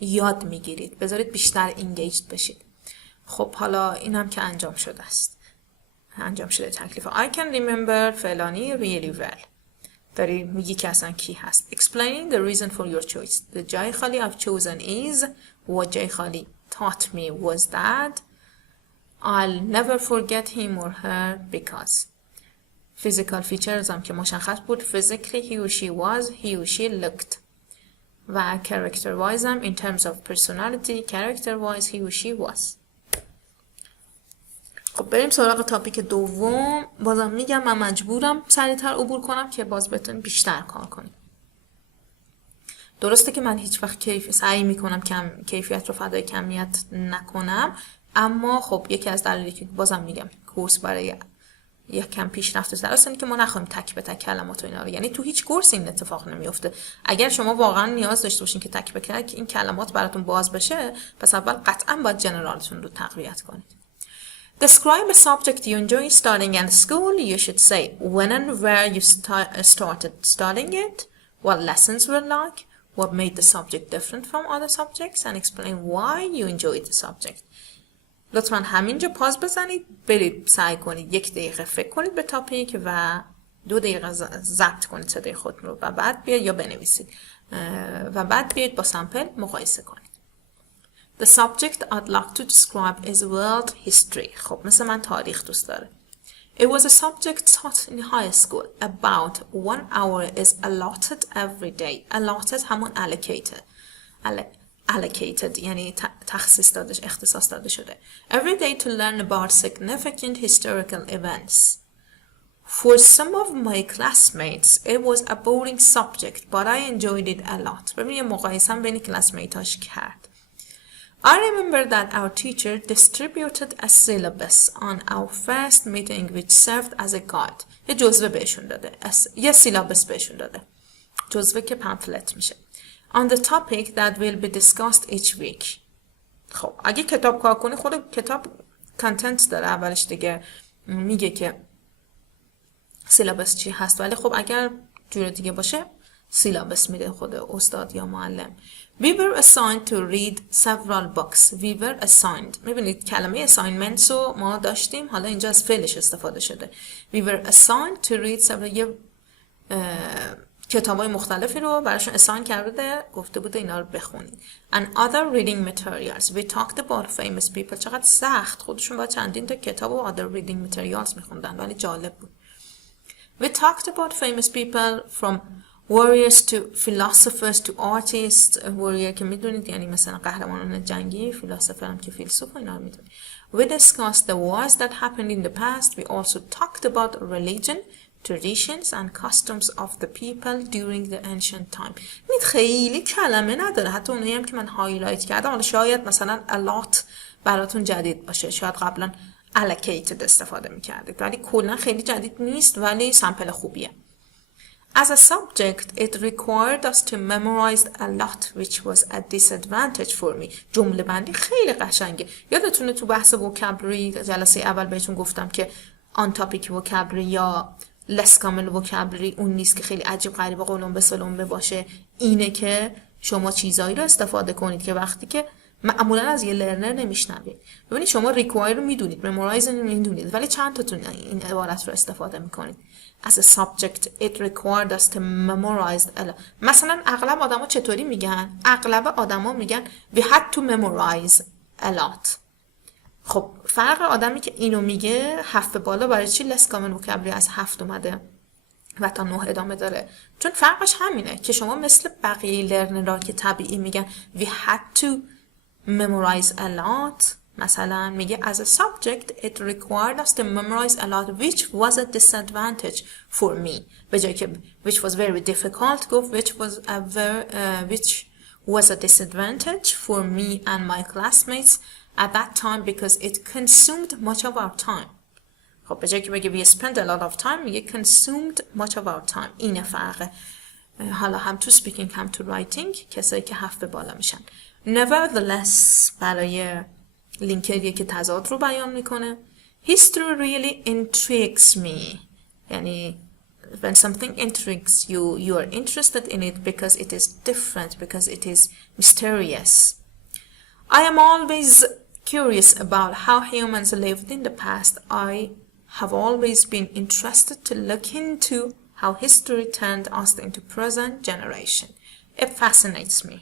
یاد میگیرید. بذارید بیشتر اینگیجد بشید. خب حالا اینم که انجام شده است. انجام شده تکلیف. I can remember فلانی really well. داری میگی که اصلا کی هست. Explaining the reason for your choice. The جای خالی I've chosen is. و جای خالی taught me was that. I'll never forget him or her because. Physical features هم که مشخص بود. Physically he or she was. He or she looked. و character wise هم in terms of personality. Character wise he or she was. خب بریم سراغ تاپیک دوم. بازم میگم من مجبورم سریعتر عبور کنم که باز بتونیم بیشتر کار کنیم. درسته که من هیچ وقت سعی میکنم کیفیت رو فدای کمیت نکنم، اما خب یکی از دلایلی که بازم میگم کورس برای یک کم پیشرفته تر است که ما نخوایم تک به تک کلمات و اینا رو، یعنی تو هیچ کورس این اتفاق نمیفته. اگر شما واقعا نیاز داشته باشین که تک به تک این کلمات براتون باز بشه، پس اول قطعا باید جنرالتون رو تقویت کنید. Describe a subject you enjoy studying in school. You should say when and where you started studying it, what lessons were like, what made the subject different from other subjects, and explain why you enjoyed the subject. لطفاً همینجا پاز بزنید، برید سعی کنید 1 دقیقه فکر کنید به تاپیک و 2 دقیقه ضبط کنید صدای خودتون رو و بعد بیاید یا بنویسید و بعد بیاید با سمپل مقایسه کنید. The subject I'd like to describe is world history. خب مثل من تاریخ دوست داره. It was a subject taught in high school. About 1 hour is allotted every day. Allotted همون allocated یعنی تخصیص داده، اختصاص داده شده. Every day to learn about significant historical events. For some of my classmates it was a boring subject but I enjoyed it a lot. ببین یه مقایسه هم بین کلاسمیتاش کرد. I remember that our teacher distributed a syllabus on our first meeting which served as a guide. یه جزوه بهشون داده. یه سیلابس بهشون داده. جزوه که پمفلت میشه. On the topic that will be discussed each week. خب اگه کتاب کار کنی خود کتاب کانتنت داره، اولش دیگه میگه که سیلابس چی هست، ولی خب اگر جور دیگه باشه سیلابس میده خود استاد یا معلم. We were assigned to read several books. We were assigned. میبینید کلمه assignments رو ما داشتیم، حالا اینجا از فعلش استفاده شده. We were assigned to read several کتابای مختلفی رو براشون assign کرده، گفته بوده اینا رو بخونید. And other reading materials. We talked about famous people. چقدر سخت، خودشون با چندین تا کتاب و other reading materials میخوندن ولی جالب بود. We talked about famous people from warriors to philosophers to artists. warrior که میدونید یعنی مثلا قهرمانان جنگی، philosopher هم که فیلسوف و اینا رو میدونید. We discussed the wars that happened in the past. We also talked about religion, traditions and customs of the people during the ancient time. این خیلی کلمه نداره، حتی اونایی هم که من هایلایت کردم حالا شاید مثلا a lot براتون جدید باشه، شاید قبلا allocated استفاده میکردید ولی کلا خیلی جدید نیست ولی سمپل خوبیه. As a subject, it required us to memorize a lot, which was a disadvantage for me. جمله بندی خیلی قشنگه. یادتونه تو بحث وکابلری جلسه اول بهتون گفتم که آن تاپیک وکابلری یا less common vocabulary اون نیست که خیلی عجیب غریب قولون به سلم باشه، اینه که شما چیزایی رو استفاده کنید که وقتی که معمولا از یه لرنر نمیشنوید. ببینید شما ریکوایر رو میدونید، ممورایز رو میدونید ولی چند تاتون این عبارت رو استفاده میکنید. As a subject it required us to memorize a lot. مثلا اغلب آدما چطوری میگن؟ اغلب آدما میگن we had to memorize a lot. خب فرق آدمی که اینو میگه 7 به بالا برای چی less common vocabulary از 7 اومده و تا 9 ادامه داره؟ چون فرقش همینه که شما مثل بقیه لرنرها که طبیعی میگن we had to memorize a lot، مثلا میگه as a subject it required us to memorize a lot which was a disadvantage for me. به جایی که which was very difficult گفت which was a disadvantage for me and my classmates at that time because it consumed much of our time. خب به جایی که بگه we spent a lot of time میگه consumed much of our time. اینه فرقه. حالا هم تو speaking هم تو writing کسایی که 7 به بالا میشن. Nevertheless برای لینکریه که تضاد رو بیان میکنه. History really intrigues me. یعنی when something intrigues you, you are interested in it because it is different, because it is mysterious. I am always curious about how humans lived in the past. I have always been interested to look into how history turned us into present generation. It fascinates me.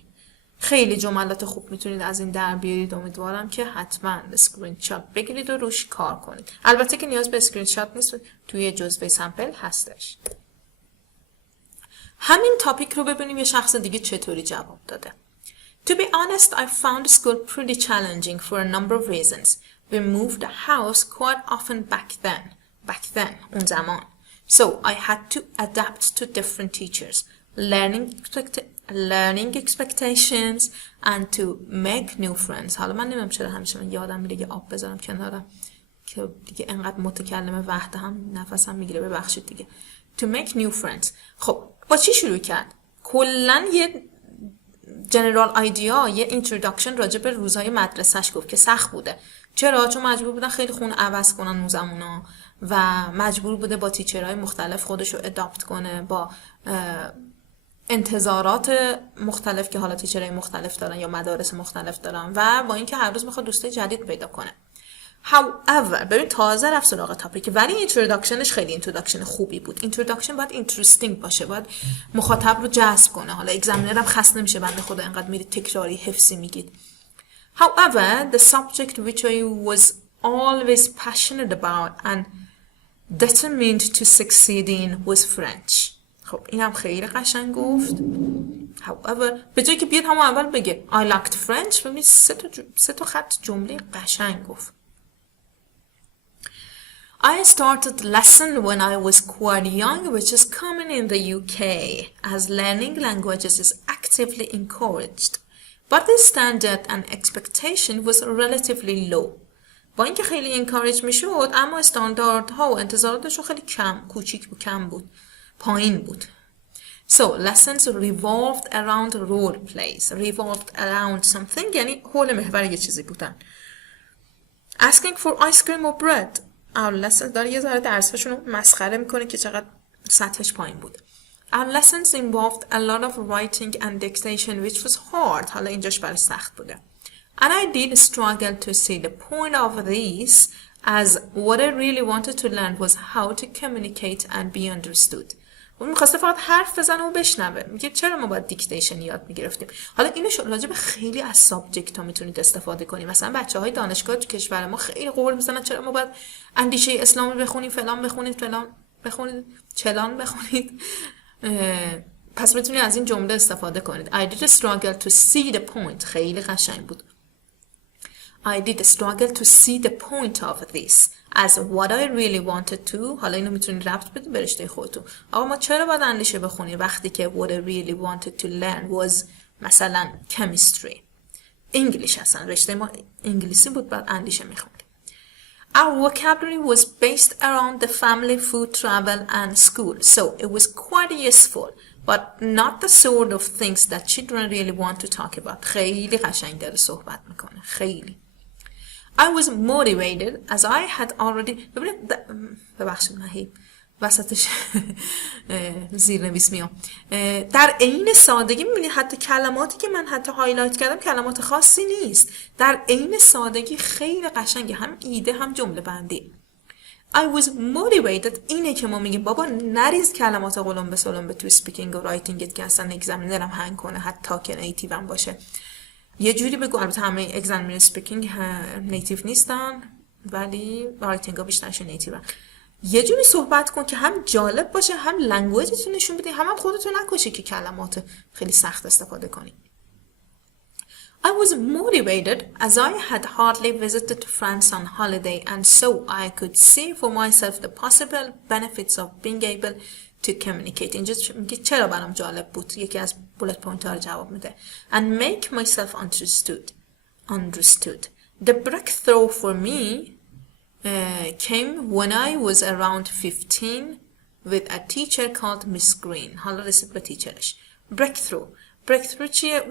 خیلی جملات خوب میتونید از این در بیارید. امیدوارم که حتما اسکرین شات بگیرید و روش کار کنید. البته که نیاز به اسکرین شات نیست، توی جزوه سمپل هستش. همین تاپیک رو ببینیم یه شخص دیگه چطوری جواب داده. To be honest, I found school pretty challenging for a number of reasons. We moved house quite often back then, اون زمان. So I had to adapt to different teachers, learning expectations and to make new friends. حالا من نمیم چرا همیشه من یادم میره یه آب بذارم کنارم که دیگه انقدر متکلمه وحده هم نفسم میگیره، ببخشید دیگه. To make new friends. خب با چی شروع کرد؟ کلن یه جنرال ایدیا، یه اینتروداکشن راجع به روزهای مدرسهش گفت که سخت بوده. چرا؟ چون مجبور بودن خیلی خون عوض کنن اون زمونا و مجبور بوده با تیچرهای مختلف خودش رو اداپت کنه با انتظارات مختلف که حالا تیچرهای مختلف دارن یا مدارس مختلف دارن و با اینکه هر روز میخواد دوستای جدید پیدا کنه. However ببین تازه رفت سراغ تاپیک، ولی اینتروداکشنش خیلی اینتروداکشن خوبی بود. اینتروداکشن باید اینترستینگ باشه، باید مخاطب رو جذب کنه. حالا اگزامینر هم خسته نمیشه بنده خدا انقدر میرید تکراری حفظی میگید. However the subject which I was always passionate about and determined to succeed in was French. خب اینم خیلی قشنگ گفت. However به جایی که بیاد همون اول بگه I liked French، ببینید سه تا خط جمله قشنگ گفت. I started lesson when I was quite young, which is common in the UK, as learning languages is actively encouraged. But the standard and expectation was relatively low. با اینکه خیلی encourage میشد، اما استانداردها و انتظاراتشون خیلی کوچیک و کم بود، پایین بود. So lessons revolved around role plays, revolved around something، یعنی حول محور یه چیزی بودن. Asking for ice cream or bread. Our lessons داره یه ذره درساشون رو مسخره میکنه که چقدر سطحش پایین بود. Our lessons involved a lot of writing and dictation which was hard. حالا اینجاش برای سخت بوده. And I did struggle to see the point of this, as what I really wanted to learn was how to communicate and be understood. اون میخواسته فقط حرف بزنه و بشنوه. میگه چرا ما باید دیکتیشن یاد میگرفتیم؟ حالا اینو راجع به خیلی از سابجکت ها میتونید استفاده کنید. مثلا بچهای دانشگاه تو کشور ما خیلی قول میزنن چرا ما باید اندیشه اسلامی بخونیم، فلان بخونید، فلان بخونید، چلان بخونید. پس میتونید از این جمله استفاده کنید. I did struggle to see the point. خیلی قشنگ بود. I did struggle to see the point of this as what I really wanted to. حالا اینو میتونید ربط بدید به رشته خودتون. آقا ما چرا باید اندیشه بخونیم وقتی که what I really wanted to learn was مثلا chemistry. انگلیش هستن، رشته ما انگلیسی بود، بعد اندیشه میخوندیم. Our vocabulary was based around the family, food, travel and school. So it was quite useful, but not the sort of things that children really want to talk about. خیلی قشنگ داره صحبت میکنه، خیلی. I was motivated as I had already. ببخشید من وسطش زیرنویس میام. در عین سادگی میبینید حتی کلماتی که من حتی هایلایت کردم کلمات خاصی نیست. در عین سادگی خیلی قشنگه، هم ایده هم جمله بندی. I was motivated اینه که ما میگیم بابا نریز کلمات قلم به سلم به تو اسپیکینگ و رایتینگت که اصلا اگزامینرم هنگ کنه حتی که نیتیو هم باشه. یه جوری بگو، البته همه اگزامینر اسپیکینگ نیتیو نیستن ولی رایتینگ ها بیشترشون نیتیو. یه جوری صحبت کن که هم جالب باشه، هم لنگویجتون نشون بده، هم خودتون نکشی که کلمات خیلی سخت استفاده کنی. I was motivated as I had hardly visited France on holiday and so I could see for myself the possible benefits of being able to communicate. اینجا میگه چرا برام جالب بود، یکی از bullet point ها رو جواب میده. And make myself understood. The breakthrough for me came when I was around 15 with a teacher called Miss Green. حالا رسید به تیچرش. breakthrough چیه؟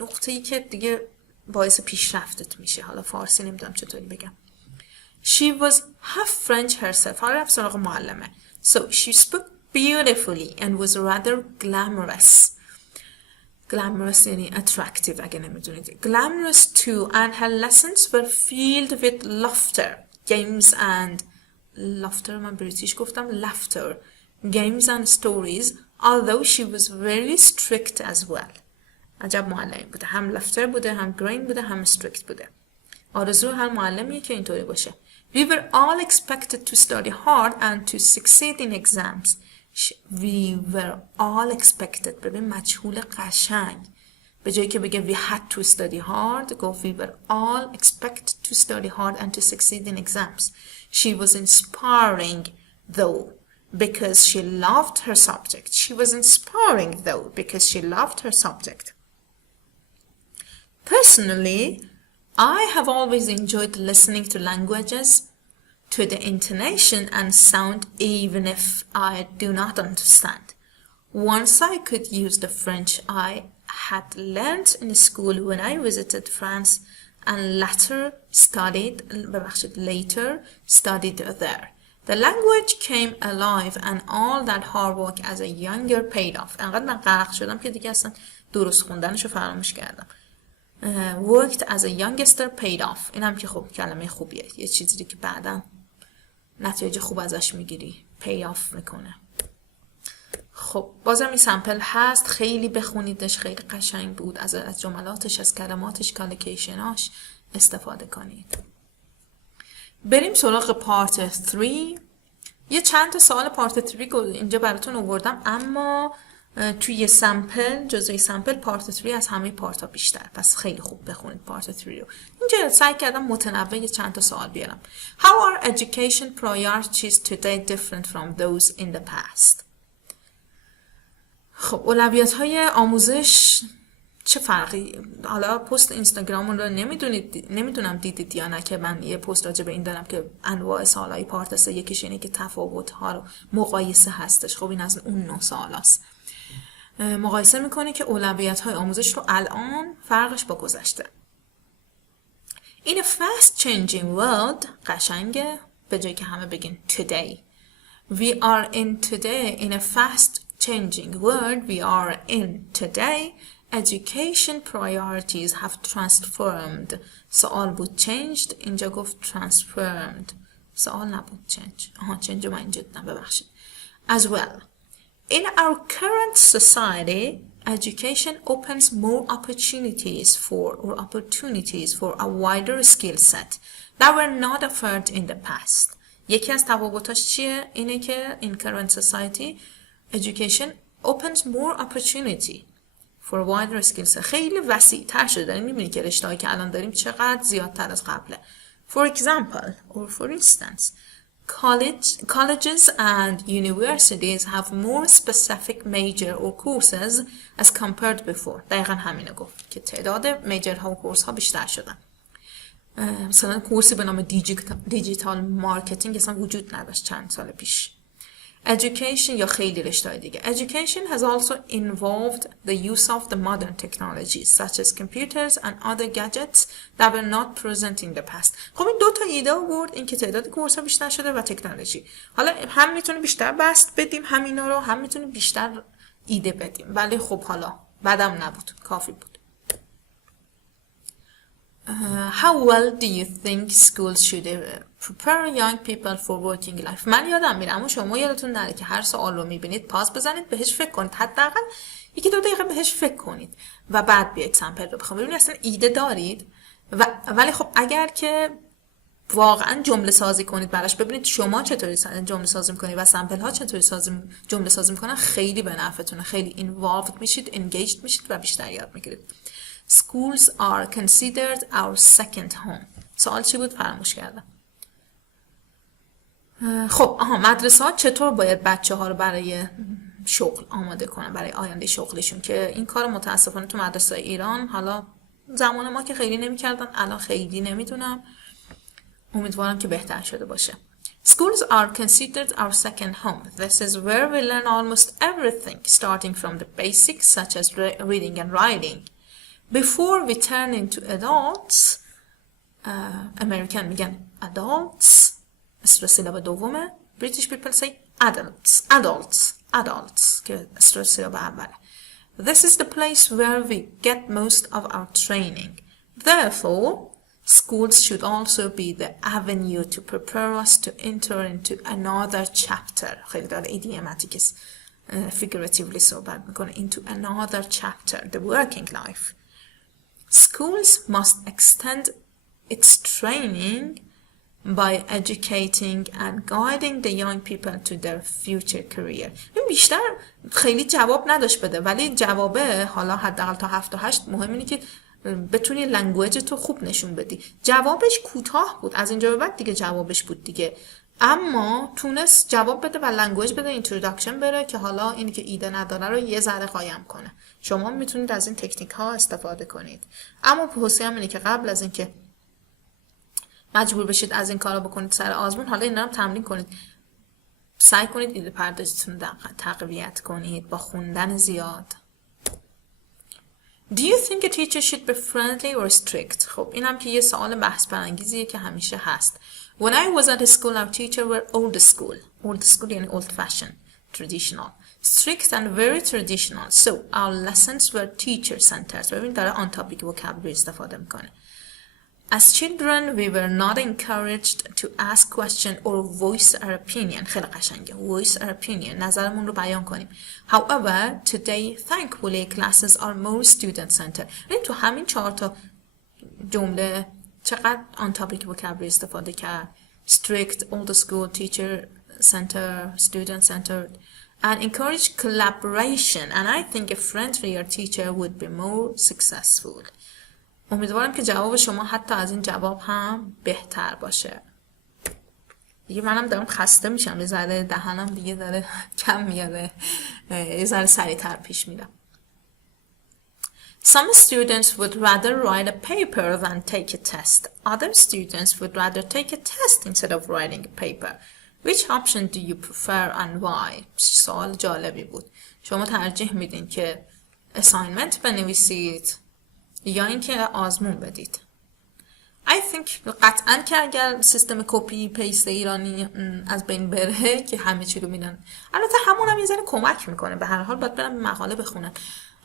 نقطه‌ای که دیگه باعث پیشرفتت میشه. حالا فارسی نمیدونم چطوری بگم. She was half French herself. حالا رفت سراغ معلمه. So she spoke beautifully and was rather glamorous. Glamorous یعنی attractive اگه نمیدونید. Glamorous too, and her lessons were filled with laughter, games and من بریتیش گفتم laughter, games and stories, although she was very strict as well. عجب معلمی بوده، هم laughter بوده، هم green بوده، هم strict بوده. آرزو هر معلمیه که اینطوری باشه. We were all expected to study hard and to succeed in exams. We were all expected. ببین مجهول قشنگ. به جایی که بگه we had to study hard, گفت we were all expected to study hard and to succeed in exams. She was inspiring though because she loved her subject. She was inspiring though because she loved her subject. Personally, I have always enjoyed listening to languages, to the intonation and sound even if I do not understand. Once I could use the French I had learned in school when I visited France and later studied there. The language came alive and all that hard work as a younger paid off. انقدر من غرق شدم که دیگه اصلا درست خوندنشو فراموش کردم. Worked as a youngster paid off. این هم که خب کلمه خوبیه، یه چیزی که بعدا نتایج خوب ازش میگیری، pay off میکنه. خب بازم این سمپل هست، خیلی بخونیدش، خیلی قشنگ بود. از جملاتش، از کلماتش، کالوکیشناش استفاده کنید. بریم سراغ پارت 3. یه چند تا سوال پارت 3 اینجا براتون آوردم، اما توی سمپل، جزوه سمپل پارت 3 از همه پارت ها بیشتر، پس خیلی خوب بخونید پارت 3 رو. اینجا سعی کردم متنوع یه چند تا سوال بیارم. How are education priorities today different from those in the past? خب اولویت های آموزش چه فرقی؟ حالا پست اینستاگرامون رو نمیدونم دیدید یا نه که من یه پست راجع به این دارم که انواع سوالای پارت 3 یکیش اینه که تفاوت ها رو مقایسه هستش. خب این از اون نوع سوالاست. مقایسه میکنه که اولویت های آموزش رو الان فرقش با گذشته. In a fast changing world قشنگه، به جایی که همه بگین today. We are in today in a fast changing world. We are in today. Education priorities have transformed. سوال بود changed، اینجا گفت transformed. سوال نبود change. change من اینجا دیدم، ببخشید. As well. In our current society, education opens more opportunities for a wider skill set that were not offered in the past. یکی از تفاوتاش چیه؟ اینه که in current society, education opens more opportunity for a wider skill set. خیلی وسیع تر شده. داریم میبینی که رشته‌هایی که الان داریم چقدر زیادتر از قبله. For example, or for instance, colleges and universities have more specific major or courses as compared before. دقیقا همینه گفت که تعداد میجر ها و کورس ها بیشتر شدن. مثلا کورسی به نام دیجیتال مارکتینگ اصلا وجود نداشت چند سال پیش. Education یا خیلی رشته‌های دیگه. Education has also involved the use of the modern technologies such as computers and other gadgets that were not present in the past. خب این دو تا ایده آورد، این که تعداد کورس‌ها بیشتر شده و تکنولوژی. حالا هم میتونه بیشتر بست بدیم همینا رو، هم میتونه بیشتر ایده بدیم. ولی خب حالا بدم نبود، کافی بود. How well do you think schools should prepare young people for working life? من یادم میره، اما شما یادتون نره که هر سوال رو میبینید پاس بزنید، بهش فکر کنید، حداقل 1-2 دقیقه بهش فکر کنید و بعد بیاید سمپل رو بخونید. ببینید اصلا ایده دارید ولی خب اگر که واقعا جمله سازی کنید براش، ببینید شما چطوری جمله سازی میکنید و سمپل ها چطوری جمله سازی میکنن، خیلی به نفعتونه، خیلی involved میشید، engaged میشید و بیشتر یاد میگیرید. Schools are considered our second home. سوال چی بود؟ فراموش کردم. خب مدرسه ها چطور باید بچه ها رو برای شغل آماده کنن، برای آینده شغلشون، که این کار متاسفانه تو مدرسه ایران حالا زمان ما که خیلی نمی‌کردن، الان خیلی نمیدونم، امیدوارم که بهتر شده باشه. Schools are considered our second home. This is where we learn almost everything, starting from the basics such as reading and writing. Before we turn into adults, American میگن adults، استرس سیلاب دومه. British people say adults که استرس سیلاب اوله. This is the place where we get most of our training. Therefore, schools should also be the avenue to prepare us to enter into another chapter. خیلی داره idiomatic figuratively صحبت میکنه. Into another chapter, the working life. Schools must extend its training by educating and guiding the young people to their future career. این بیشتر خیلی جواب نداشت بده، ولی جوابه حالا حداقل تا 7 تا 8 مهم اینه که بتونی لنگویج تو خوب نشون بدی. جوابش کوتاه بود، از اینجا به بعد دیگه جوابش بود دیگه، اما تونست جواب بده و لنگویج بده، اینتروداکشن بره که حالا اینی که ایده نداره رو یه ذره قایم کنه. شما میتونید از این تکنیک ها استفاده کنید، اما توصیه‌ام اینه که قبل از اینکه مجبور بشید از این کارا بکنید سر آزمون، حالا اینا رو تمرین کنید، سعی کنید ایده پردازیتون رو تقویت کنید با خوندن زیاد. Do you think a teacher should be friendly or strict؟ خب اینم که یه سوال بحث برانگیزیه که همیشه هست. When I was at school, our teachers were old school یعنی old fashioned, traditional, strict and very traditional. So our lessons were teacher centered. ببین داره on topic vocabulary استفاده میکنه. As children, we were not encouraged to ask questions or voice our opinion. خیلی قشنگه. Voice our opinion. نظرمون رو بیان کنیم. However, today, thankfully, classes are more student-centered. این تو همین 4 تا جمله چقدر on topic vocabulary استفاده کرد. Strict, old school, teacher-centered, student-centered. And encourage collaboration. And I think a friendlier teacher would be more successful. امیدوارم که جواب شما حتی از این جواب هم بهتر باشه. دیگه منم دارم خسته میشم، یه ذره دهنم دیگه داره کم میاره، یه ذره سریعتر پیش میرم. Some students would rather write a paper than take a test. Other students would rather take a test instead of writing a paper. Which option do you prefer and why؟ سوال جالبی بود. شما ترجیح میدین که assignment بنویسید یا اینکه آزمون بدید؟ I think قطعاً که اگر سیستم کپی پیست ایرانی از بین بره که همه چی رو میدن، البته همون هم یه ذره کمک میکنه، به هر حال باید برم مقاله بخونم،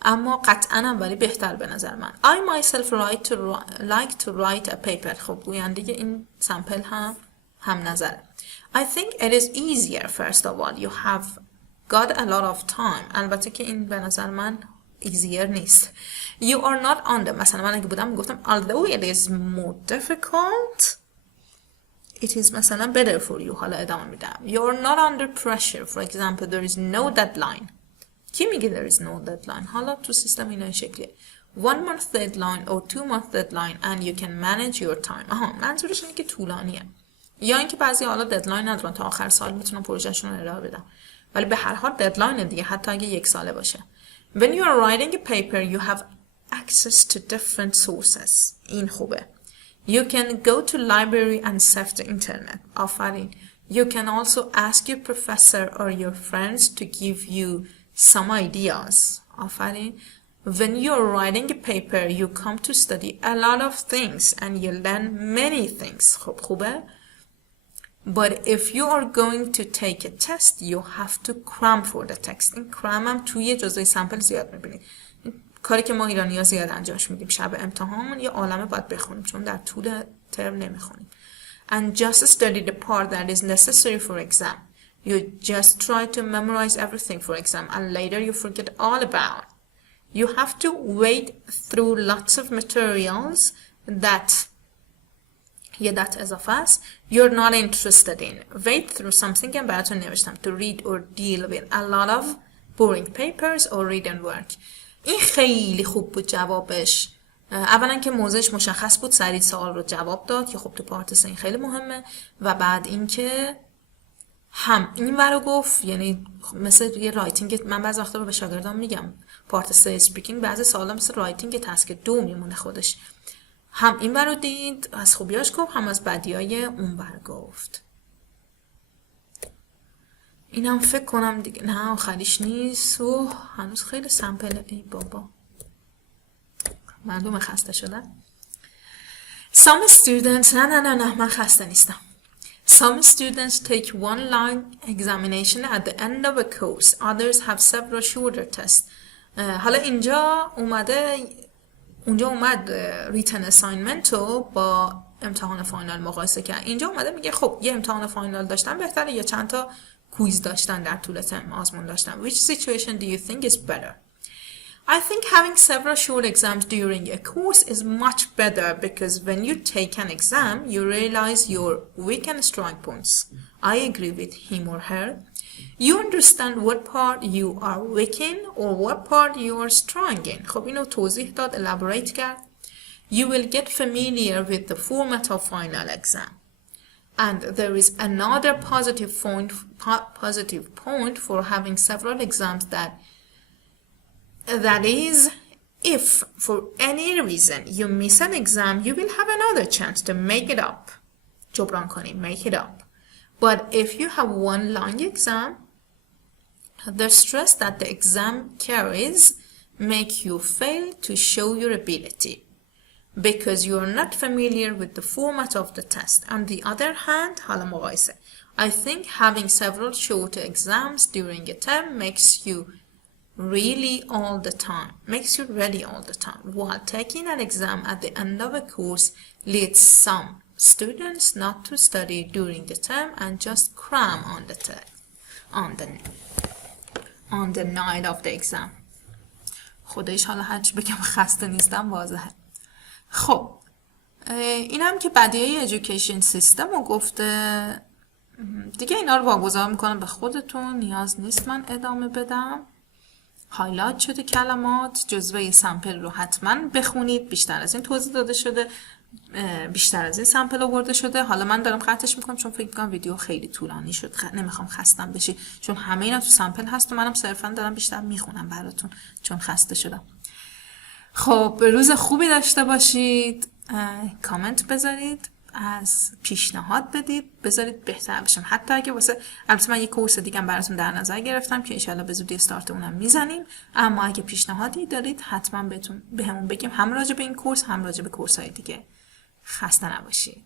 اما قطعاً هم ولی بهتر به نظر من. I myself like to write a paper. خب گوینده این سمپل هم نظره. I think it is easier. First of all, you have got a lot of time. البته که این به نظر من easier نیست. You are not under. مثلا من اگه بودم گفتم although it is more difficult, it is مثلا better for you. حالا ادامه میدم. You are not under pressure. For example, there is no deadline. کی میگه there is no deadline؟ حالا تو سیستم اینا این شکلیه. 1 month deadline or 2 month deadline and you can manage your time. منظورش اینه که طولانیه. یا اینکه بعضی حالا ددلاین ندارن، تا آخر سال میتونن پروژهشون رو ارائه بدن، ولی به هر حال ددلاین دیگه، حتی اگه 1 ساله باشه. When you are writing a paper, you have access to different sources. این خوبه. You can go to library and surf the internet. آفرین. You can also ask your professor or your friends to give you some ideas. آفرین. When you are writing a paper, you come to study a lot of things and you learn many things. خوبه. But if you are going to take a test, you have to cram for the text. این cram هم توی جزوه سمپل زیاد میبینید. کاری که ما ایرانی ها زیاد انجامش میدیم. شب امتحان یه عالمه باید بخونیم چون در طول ترم نمیخونیم. And just study the part that is necessary for exam. You just try to memorize everything for exam and later you forget all about it. You have to wade through lots of materials that that اضافه است. You're not interested in. Wade through something and براتون نوشتم. To read or deal with a lot of boring papers or read and work. این خیلی خوب بود جوابش. اولا که موضوعش مشخص بود، سریع سوال رو جواب داد که خب تو پارت 3 این خیلی مهمه، و بعد اینکه هم این ورو گفت، یعنی مثل یه رایتینگ، من بعضی وقتا به شاگردان میگم پارت 3 اسپیکینگ بعضی سوالا مثل رایتینگ تاسک 2 میمونه خودش. هم این ورو دید از خوبیاش گفت، هم از بدیای اون ور گفت. اینم فکر کنم دیگه نه آخریش نیست. هنوز خیلی سمپل. ای بابا معلومه خسته شدن. Some students نه من خسته نیستم. Some students take one line examination at the end of a course. Others have several shorter tests. حالا اینجا اومد written assignment رو با امتحان فاینال مقایسه کرد. اینجا اومده میگه خب یه امتحان فاینال داشتن بهتره یا چند تا کویز داشتن در طول ترم، آزمون داشتن. Which situation do you think is better? I think having several short exams during a course is much better because when you take an exam, you realize your weak and strong points. I agree with him or her. You understand what part you are weak in or what part you are strong in. خب اینو توضیح داد، elaborate کرد. You will get familiar with the format of final exam. And there is another positive point for having several exams that is, if for any reason you miss an exam, you will have another chance to make it up. جبران کنید, make it up. But if you have one long exam, the stress that the exam carries make you fail to show your ability because you are not familiar with the format of the test. On the other hand, حالا مقایسه. I think having several short exams during a term makes you ready all the time, while taking an exam at the end of a course leads some students not to study during the term and just cram on the night of the exam. خودش حالا هرچی بگم خسته نیستم واضحه. خب اینم که بدیهای ایژوکیشن سیستم رو گفته دیگه، اینا رو واگذار میکنم به خودتون، نیاز نیست من ادامه بدم. هایلایت شده کلمات. جزوه سمپل رو حتما بخونید، بیشتر از این توضیح داده شده، بیشتر از این سمپل آورده شده. حالا من دارم قطعش میکنم چون فکر میکنم ویدیو خیلی طولانی شد، نمیخوام خستم بشی چون همه اینا تو سمپل هست و منم صرفا دارم بیشتر میخونم براتون چون خسته شدم. خب روز خوبی داشته باشید. کامنت بذارید، از پیشنهاد بدید، بذارید بهتر بشم. حتی اگه البته من یک کورس دیگه براتون در نظر گرفتم که ان شاءالله به زودی استارت اونم میزنیم، اما اگه پیشنهادی دارید حتما بهمون بگیم، هم راجع به این کورس هم راجع به کورس‌های دیگه. خسته نباشید.